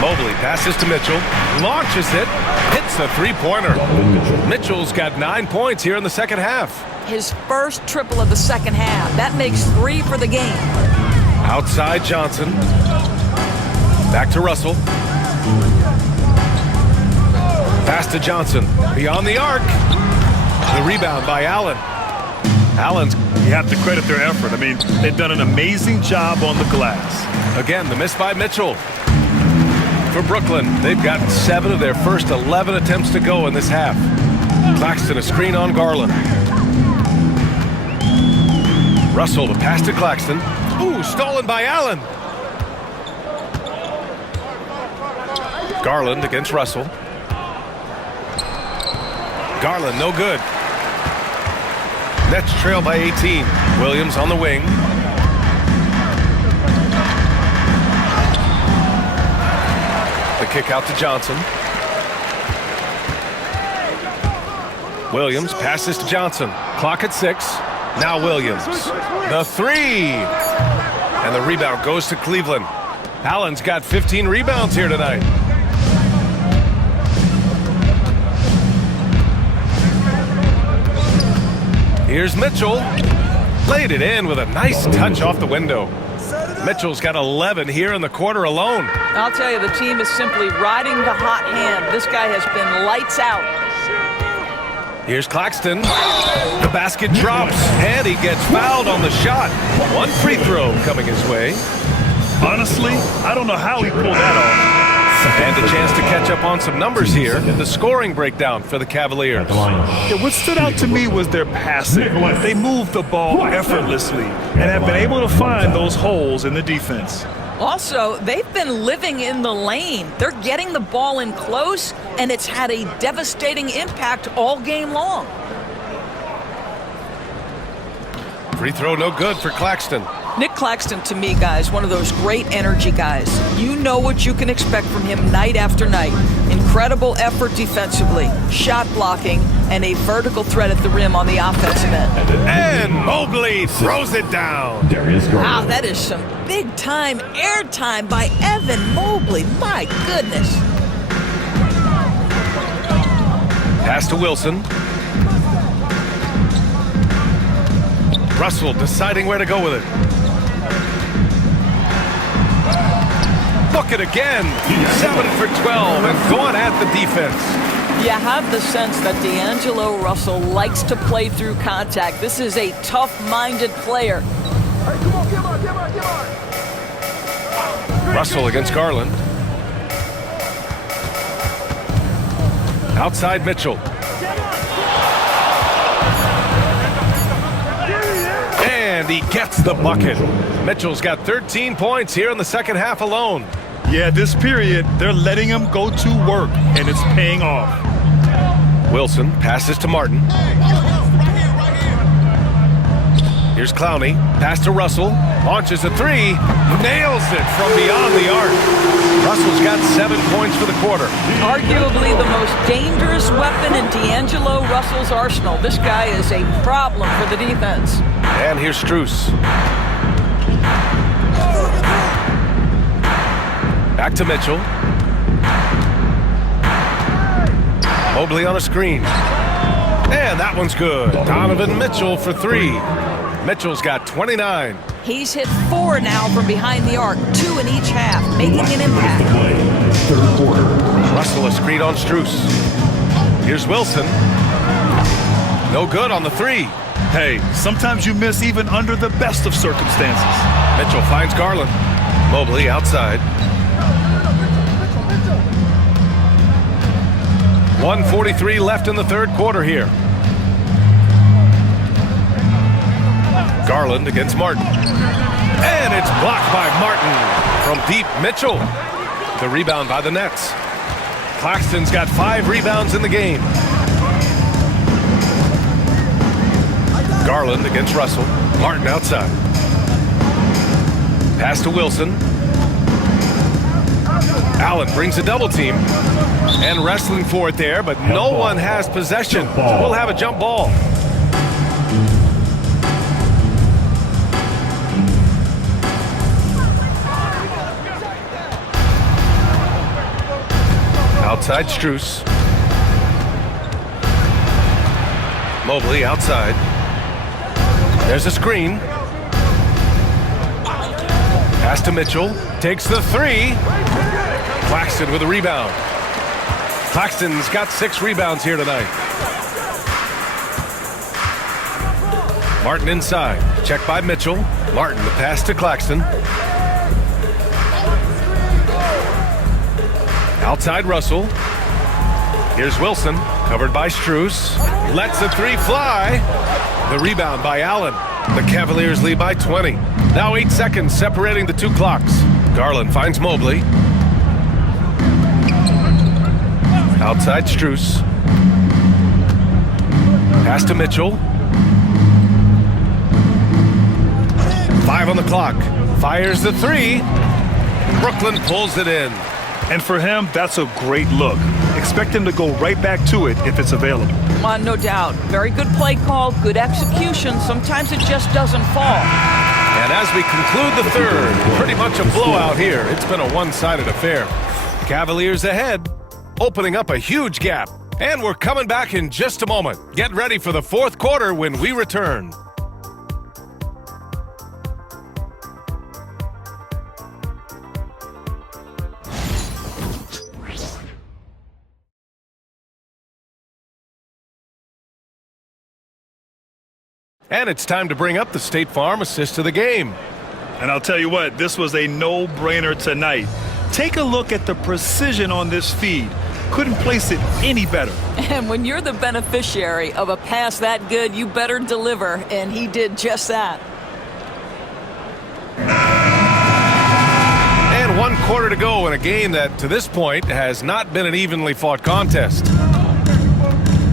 Mobley passes to Mitchell. Launches it. Hits the three-pointer. Mitchell's got 9 points here in the second half. His first triple of the second half. That makes 3 for the game. Outside Johnson. Back to Russell. Pass to Johnson. Beyond the arc. The rebound by Allen. Allen's. You have to credit their effort. I mean, they've done an amazing job on the glass. Again, the miss by Mitchell. For Brooklyn, they've gotten 7 of their first 11 attempts to go in this half. Claxton a screen on Garland. Russell the pass to Claxton. Ooh, stolen by Allen. Garland against Russell. Garland no good. Nets trail by 18. Williams on the wing. The kick out to Johnson. Williams passes to Johnson. Clock at 6. Now Williams. The 3. And the rebound goes to Cleveland. Allen's got 15 rebounds here tonight. Here's Mitchell. Laid it in with a nice touch off the window. Mitchell's got 11 here in the quarter alone. I'll tell you, the team is simply riding the hot hand. This guy has been lights out. Here's Claxton. The basket drops, and he gets fouled on the shot. 1 free throw coming his way. Honestly, I don't know how he pulled that off. And a chance to catch up on some numbers here. The scoring breakdown for the Cavaliers. Yeah, what stood out to me was their passing. They moved the ball effortlessly and have been able to find those holes in the defense. Also, they've been living in the lane. They're getting the ball in close, and it's had a devastating impact all game long. Free throw no good for Claxton. Nick Claxton, to me, guys, one of those great energy guys. You know what you can expect from him night after night. Incredible effort defensively, shot blocking, and a vertical threat at the rim on the offensive end. And Mobley throws it down. Wow, that is some big-time airtime by Evan Mobley. My goodness. Pass to Wilson. Russell deciding where to go with it. Book it again. 7 for 12 and going at the defense. You have the sense that D'Angelo Russell likes to play through contact. This is a tough-minded player. Russell against Garland. Outside Mitchell. And he gets the bucket. Mitchell's got 13 points here in the second half alone. Yeah, this period, they're letting him go to work, and it's paying off. Wilson passes to Martin. Here's Clowney. Pass to Russell. Launches a three. Nails it from beyond the arc. Russell's got 7 points for the quarter. Arguably the most dangerous weapon in D'Angelo Russell's arsenal. This guy is a problem for the defense. And here's Strus. Back to Mitchell. Mobley on a screen. And that one's good. Donovan Mitchell for 3. Mitchell's got 29. He's hit 4 now from behind the arc, 2 in each half, making an impact. Third quarter. Russell a screen on Strus. Here's Wilson. No good on the 3. Hey, sometimes you miss even under the best of circumstances. Mitchell finds Garland. Mobley outside. 1:43 left in the third quarter here. Garland against Martin. And it's blocked by Martin. From deep, Mitchell. The rebound by the Nets. Claxton's got 5 rebounds in the game. Garland against Russell. Martin outside. Pass to Wilson. Allen brings a double team. And wrestling for it there, but no one has possession. We'll have a jump ball. Outside Strus. Mobley outside. There's a screen. Pass to Mitchell. Takes the 3. Claxton with a rebound. Claxton's got 6 rebounds here tonight. Martin inside. Check by Mitchell. Martin the pass to Claxton. Outside Russell. Here's Wilson. Covered by Strus. Lets the 3 fly. The rebound by Allen. The Cavaliers lead by 20. Now 8 seconds separating the 2 clocks. Garland finds Mobley. Outside Strus. Pass to Mitchell. 5 on the clock. Fires the 3. Brooklyn pulls it in. And for him, that's a great look. Expect him to go right back to it if it's available. No doubt. Very good play call, good execution. Sometimes it just doesn't fall. And as we conclude the third, pretty much a blowout here. It's been a one-sided affair. Cavaliers ahead, opening up a huge gap. And we're coming back in just a moment. Get ready for the fourth quarter when we return. And it's time to bring up the State Farm assist of the game. And I'll tell you what, this was a no-brainer tonight. Take a look at the precision on this feed. Couldn't place it any better. And when you're the beneficiary of a pass that good, you better deliver, and he did just that. And 1 quarter to go in a game that, to this point, has not been an evenly fought contest.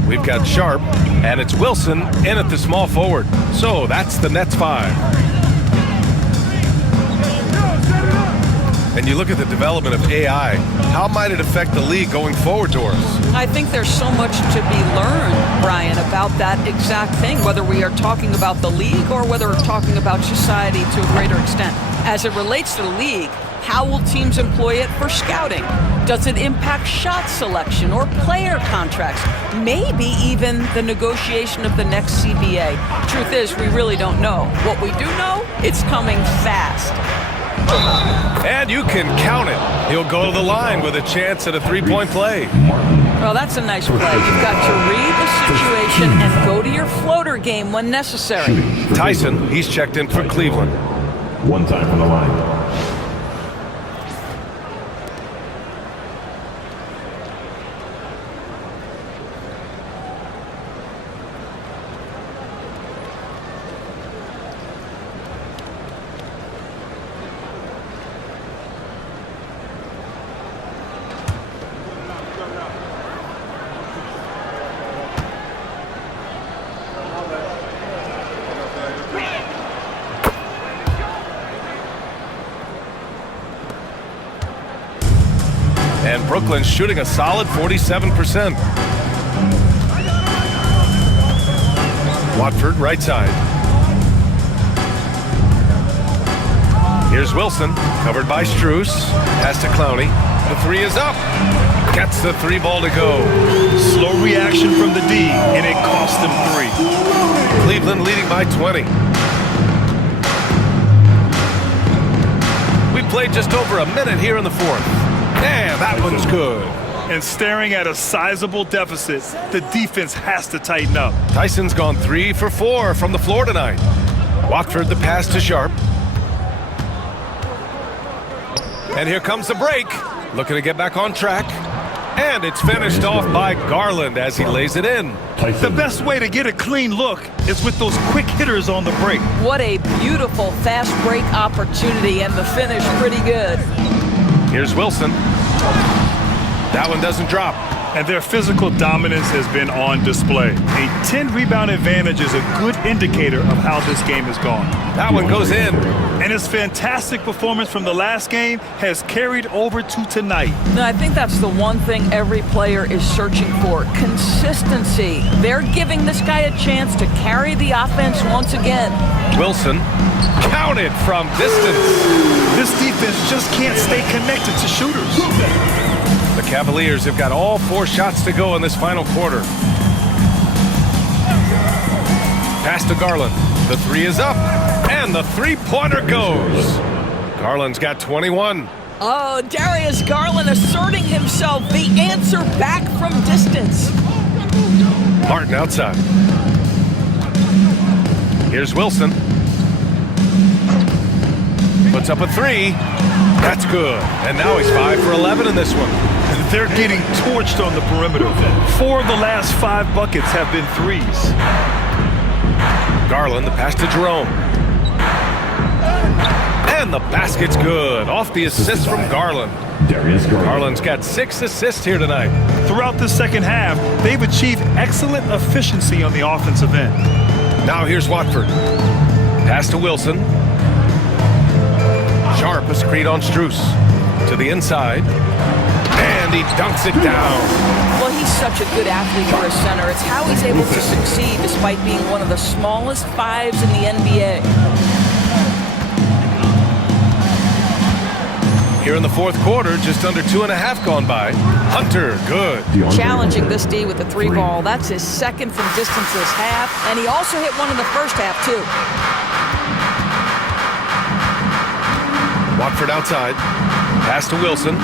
We've got Sharp, and it's Wilson in at the small forward. So that's the Nets 5. And you look at the development of AI, how might it affect the league going forward, Doris? I think there's so much to be learned, Brian, about that exact thing, whether we are talking about the league or whether we're talking about society to a greater extent. As it relates to the league, how will teams employ it for scouting? Does it impact shot selection or player contracts? Maybe even the negotiation of the next CBA. Truth is, we really don't know. What we do know, it's coming fast. And you can count it. He'll go to the line with a chance at a three-point play. Well, that's a nice play. You've got to read the situation and go to your floater game when necessary. Tyson, he's checked in for Cleveland. One time on the line. And Brooklyn's shooting a solid 47%. Watford, right side. Here's Wilson, covered by Strus. Pass to Clowney. The three is up. Gets the three ball to go. Slow reaction from the D, and it cost them 3. Cleveland leading by 20. We played just over a minute here in the fourth. Damn, that one's good. And staring at a sizable deficit, the defense has to tighten up. Tyson's gone 3 for 4 from the floor tonight. Watford the pass to Sharp. And here comes the break. Looking to get back on track. And it's finished off by Garland as he lays it in. The best way to get a clean look is with those quick hitters on the break. What a beautiful fast break opportunity, and the finish pretty good. Here's Wilson. That one doesn't drop. And their physical dominance has been on display. A 10-rebound advantage is a good indicator of how this game has gone. That one goes in. And his fantastic performance from the last game has carried over to tonight. Now, I think that's the one thing every player is searching for, consistency. They're giving this guy a chance to carry the offense once again. Wilson counted from distance. This defense just can't stay connected to shooters. The Cavaliers have got all 4 shots to go in this final quarter. Pass to Garland. The three is up, and the three-pointer goes. Garland's got 21. Oh, Darius Garland asserting himself, the answer back from distance. Martin outside. Here's Wilson. Puts up a 3. That's good. And now he's 5 for 11 in this one. They're getting torched on the perimeter. 4 of the last 5 buckets have been threes. Garland, the pass to Jerome. And the basket's good. Off the assist from Garland. Garland's got 6 assists here tonight. Throughout the second half, they've achieved excellent efficiency on the offensive end. Now here's Watford. Pass to Wilson. Sharp, a screen on Strus. To the inside. And he dunks it down. Well, he's such a good athlete for a center. It's how he's able to succeed despite being one of the smallest 5s in the NBA. Here in the fourth quarter, just under 2.5 gone by. Hunter, good. Challenging this D with the 3 ball. That's his second from distance this half. And he also hit one in the first half, too. Watford outside. Pass to Wilson.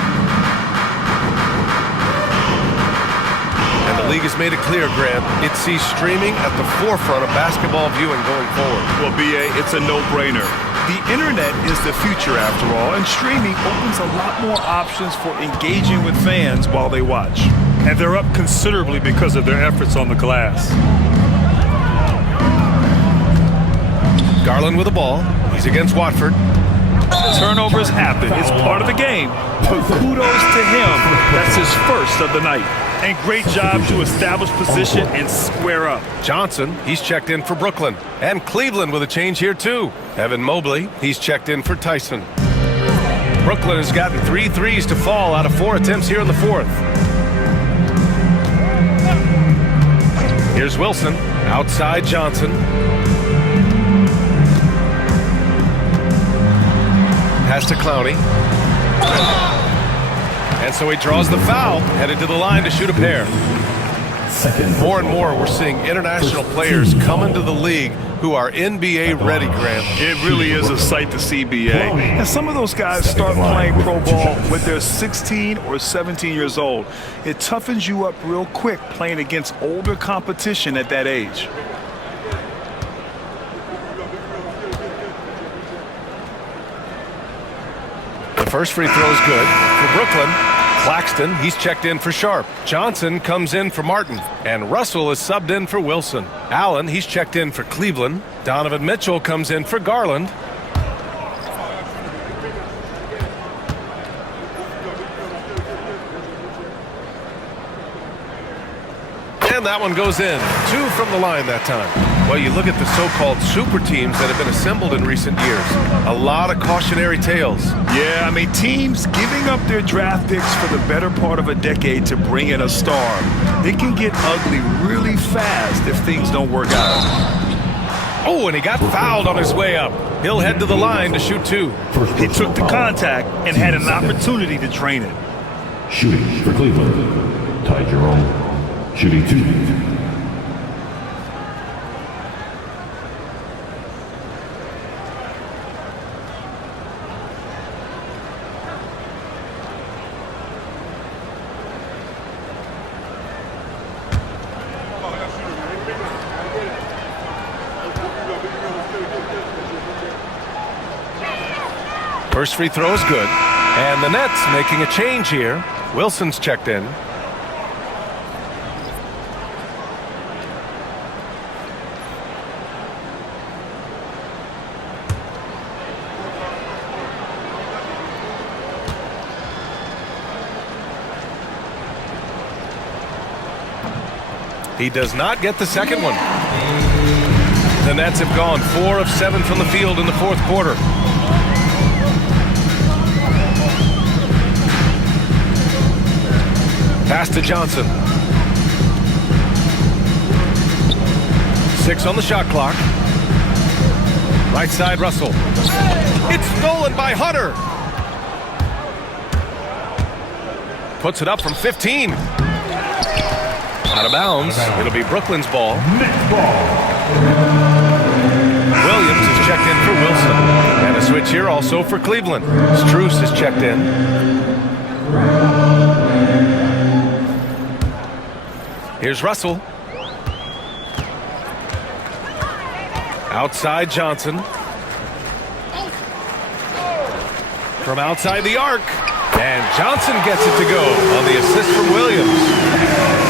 And the league has made it clear, Grant, it sees streaming at the forefront of basketball viewing going forward. Well, B.A., it's a no-brainer. The internet is the future, after all, and streaming opens a lot more options for engaging with fans while they watch. And they're up considerably because of their efforts on the glass. Garland with the ball. He's against Watford. Turnovers happen. It's part of the game. But kudos to him. That's his first of the night. And great job to establish position and square up. Johnson, he's checked in for Brooklyn. And Cleveland with a change here, too. Evan Mobley, he's checked in for Tyson. Brooklyn has gotten 3 threes to fall out of 4 attempts here in the fourth. Here's Wilson, outside Johnson. Pass to Clowney. And so he draws the foul, headed to the line to shoot a pair. More and more, we're seeing international players come into the league who are NBA ready, Grant. It really is a sight to see, BA. And some of those guys start playing pro ball when they're 16 or 17 years old. It toughens you up real quick playing against older competition at that age. The first free throw is good for Brooklyn. Claxton, he's checked in for Sharp. Johnson comes in for Martin. And Russell is subbed in for Wilson. Allen, he's checked in for Cleveland. Donovan Mitchell comes in for Garland. And that one goes in. 2 from the line that time. Well, you look at the so-called super teams that have been assembled in recent years. A lot of cautionary tales. Yeah, I mean, teams giving up their draft picks for the better part of a decade to bring in a star. It can get ugly really fast if things don't work out. Oh, and he got fouled on his way up. He'll head to the line to shoot 2. He took the contact and had an opportunity to drain it. Shooting for Cleveland, Ty Jerome. Shooting 2. First free throw is good. And the Nets making a change here. Wilson's checked in. He does not get the second one. The Nets have gone 4 of 7 from the field in the fourth quarter. Pass to Johnson. 6 on the shot clock. Right side, Russell. It's stolen by Hunter. Puts it up from 15. Out of bounds. It'll be Brooklyn's ball. Williams is checked in for Wilson. And a switch here also for Cleveland. Strus is checked in. Here's Russell. Outside Johnson. From outside the arc. And Johnson gets it to go on the assist from Williams.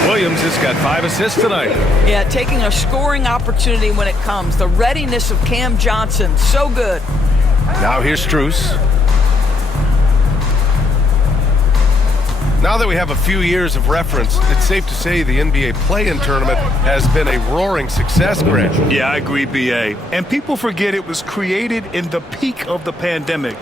Williams has got 5 assists tonight. Yeah, taking a scoring opportunity when it comes. The readiness of Cam Johnson, so good. Now here's Strus. Now that we have a few years of reference, it's safe to say the NBA play-in tournament has been a roaring success, Grant. Yeah, I agree, BA. And people forget it was created in the peak of the pandemic.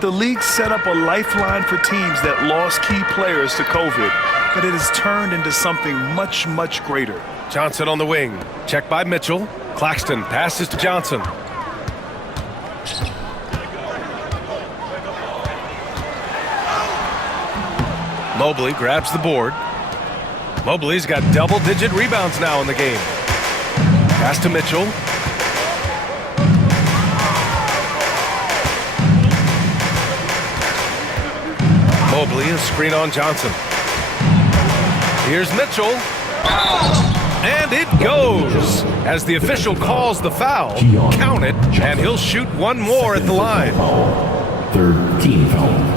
The league set up a lifeline for teams that lost key players to COVID, but it has turned into something much, much greater. Johnson on the wing. Checked by Mitchell. Claxton passes to Johnson. Mobley grabs the board. Mobley's got double-digit rebounds now in the game. Pass to Mitchell. Mobley, a screen on Johnson. Here's Mitchell. And it goes. As the official calls the foul, count it, and he'll shoot one more at the line. Third team foul.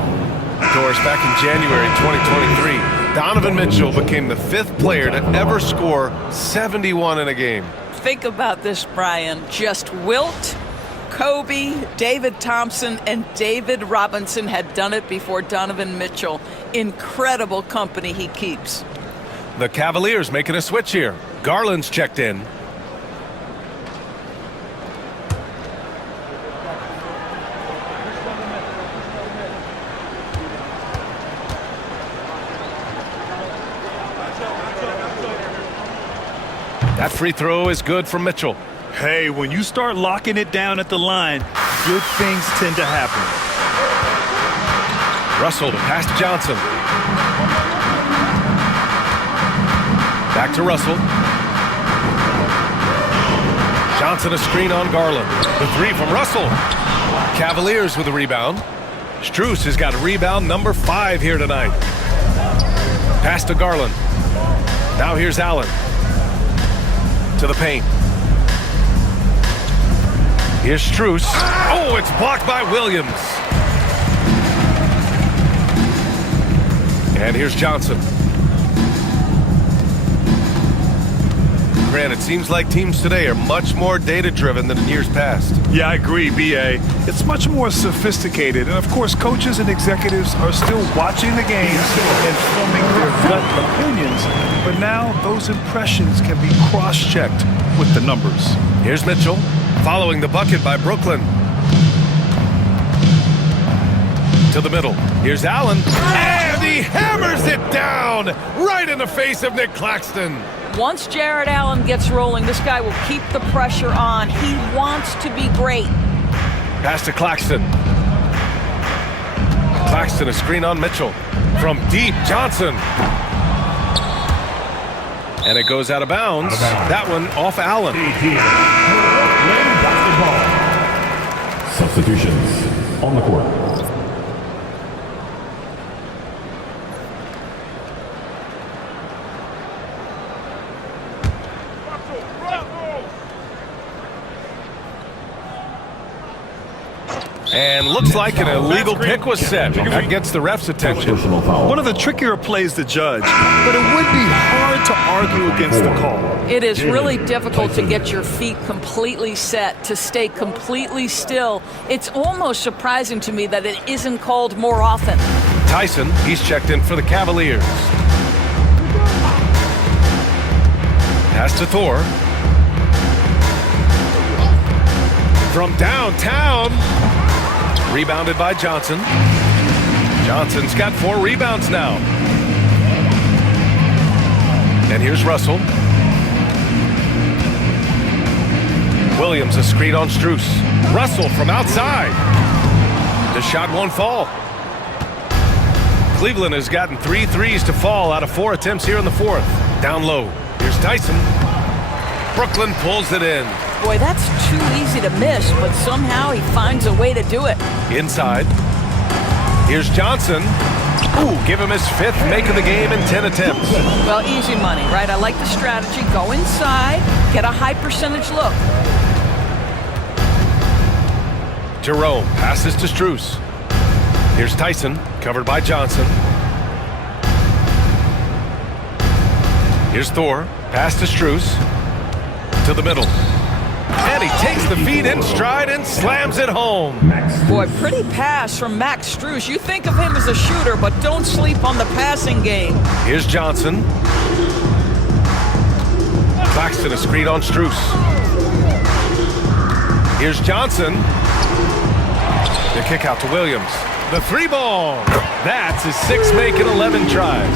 Doris, back in January 2023, Donovan Mitchell became the 5th player to ever score 71 in a game. Think about this, Brian. Just Wilt, Kobe, David Thompson, and David Robinson had done it before Donovan Mitchell. Incredible company he keeps. The Cavaliers making a switch here. Garland's checked in. That free throw is good for Mitchell. Hey, when you start locking it down at the line, good things tend to happen. Russell to pass to Johnson. Back to Russell. Johnson a screen on Garland. The three from Russell. Cavaliers with a rebound. Strus has got rebound number 5 here tonight. Pass to Garland. Now here's Allen. To the paint. Here's Strus. Oh, it's blocked by Williams. And here's Johnson. Grant, it seems like teams today are much more data-driven than in years past. Yeah, I agree, B.A. It's much more sophisticated. And, of course, coaches and executives are still watching the games and forming their gut opinions. But now those impressions can be cross-checked with the numbers. Here's Mitchell, following the bucket by Brooklyn. To the middle. Here's Allen. And he hammers it down right in the face of Nick Claxton. Once Jared Allen gets rolling, this guy will keep the pressure on. He wants to be great. Pass to Claxton. Claxton a screen on Mitchell. From deep, Johnson. And it goes out of bounds. That one off Allen. Substitutions on the court. And looks like an illegal pick was set. That gets the ref's attention. One of the trickier plays to judge, but it would be hard to argue against the call. It is really difficult to get your feet completely set, to stay completely still. It's almost surprising to me that it isn't called more often. Tyson, he's checked in for the Cavaliers. Pass to Thor. From downtown. Rebounded by Johnson. Johnson's got 4 rebounds now. And here's Russell. Williams a screen on Strus. Russell from outside. The shot won't fall. Cleveland has gotten 3 threes to fall out of 4 attempts here in the 4th. Down low. Here's Tyson. Brooklyn pulls it in. Boy, that's too easy to miss, but somehow he finds a way to do it. Inside. Here's Johnson. Ooh, give him his 5th make of the game in 10 attempts. Well, easy money, right? I like the strategy. Go inside, get a high percentage look. Jerome passes to Strus. Here's Tyson, covered by Johnson. Here's Thor, pass to Strus. To the middle. And he takes the feed in stride and slams it home. Boy, pretty pass from Max Strus. You think of him as a shooter, but don't sleep on the passing game. Here's Johnson. Claxton a screen on Strus. Here's Johnson. The kick out to Williams. The 3-ball. That's his 6th make in 11 tries.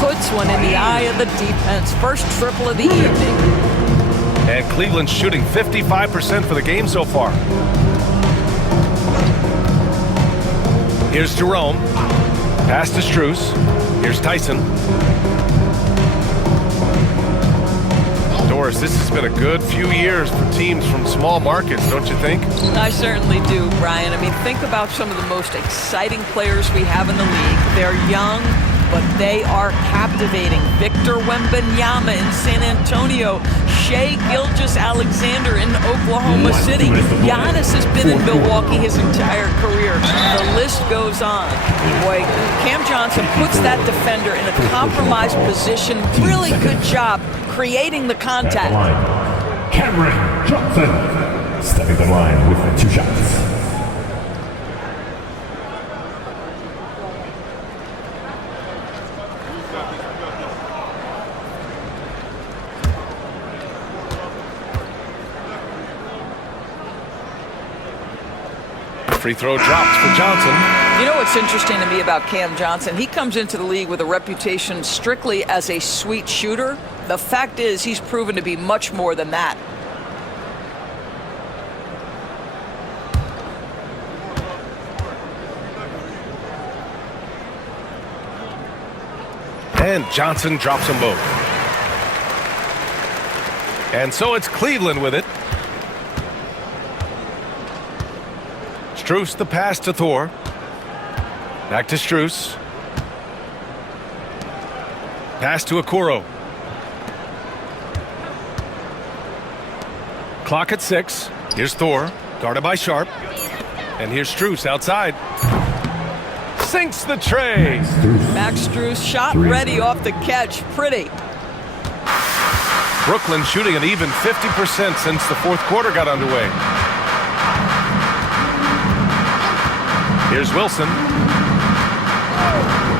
Puts one in the eye of the defense. First triple of the evening. And Cleveland's shooting 55% for the game so far. Here's Jerome. Pass to Strus. Here's Tyson. Doris, this has been a good few years for teams from small markets, don't you think? I certainly do, Brian. I mean, think about some of the most exciting players we have in the league. They're young, but they are captivating. Victor Wembanyama in San Antonio. Shai Gilgeous-Alexander in Oklahoma City. Giannis has been in Milwaukee his entire career. The list goes on. Boy, Cam Johnson puts that defender in a compromised position. Really good job creating the contact. Cameron Johnson stepping the line with 2 shots. Free throw dropped for Johnson. You know what's interesting to me about Cam Johnson? He comes into the league with a reputation strictly as a sweet shooter. The fact is, he's proven to be much more than that. And Johnson drops them both. And so it's Cleveland with it. Strus the pass to Thor. Back to Strus. Pass to Okoro. Clock at 6. Here's Thor, guarded by Sharp. And here's Strus outside. Sinks the tray. Max Strus shot ready off the catch. Pretty. Brooklyn shooting an even 50% since the fourth quarter got underway. Here's Wilson.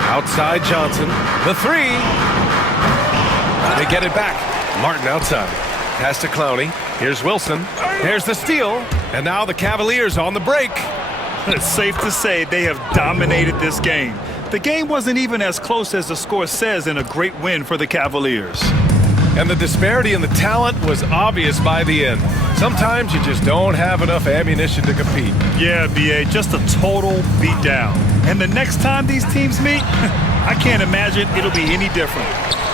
Outside Johnson. The three. They get it back. Martin outside. Pass to Clowney. Here's Wilson. There's the steal. And now the Cavaliers on the break. It's safe to say they have dominated this game. The game wasn't even as close as the score says in a great win for the Cavaliers. And the disparity in the talent was obvious by the end. Sometimes you just don't have enough ammunition to compete. Yeah, B.A., just a total beatdown. And the next time these teams meet, I can't imagine it'll be any different.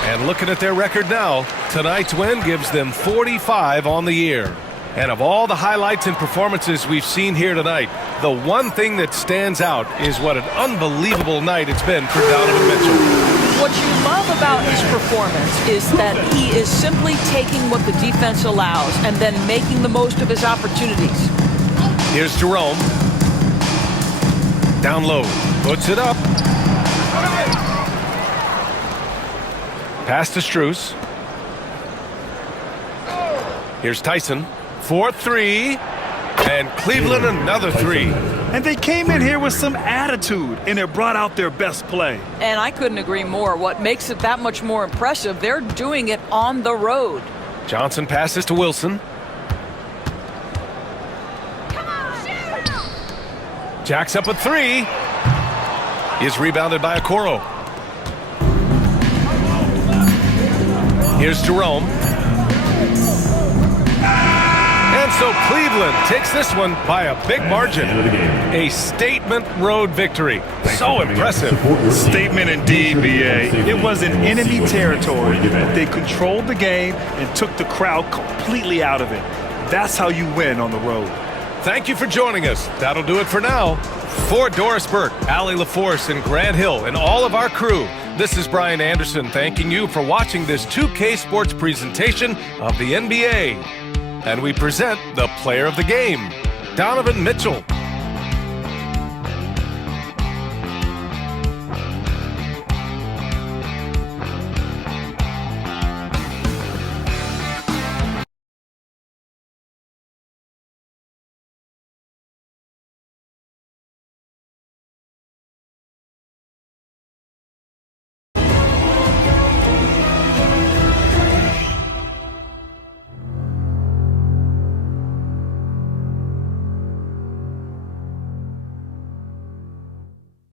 And looking at their record now, tonight's win gives them 45 on the year. And of all the highlights and performances we've seen here tonight, the one thing that stands out is what an unbelievable night it's been for Donovan Mitchell. What you love about his performance is that he is simply taking what the defense allows and then making the most of his opportunities. Here's Jerome. Down low. Puts it up. Pass to Strus. Here's Tyson. 4-3. And Cleveland another three. And they came in here with some attitude, and it brought out their best play. And I couldn't agree more. What makes it that much more impressive, they're doing it on the road. Johnson passes to Wilson. Jacks up a three. Is rebounded by Okoro. Here's Jerome. And so Cleveland takes this one by a big margin. A statement road victory. So impressive. Statement indeed, B.A. It was in enemy territory, but they controlled the game and took the crowd completely out of it. That's how you win on the road. Thank you for joining us. That'll do it for now. For Doris Burke, Allie LaForce, and Grant Hill, and all of our crew, this is Brian Anderson thanking you for watching this 2K Sports presentation of the NBA. And we present the player of the game, Donovan Mitchell.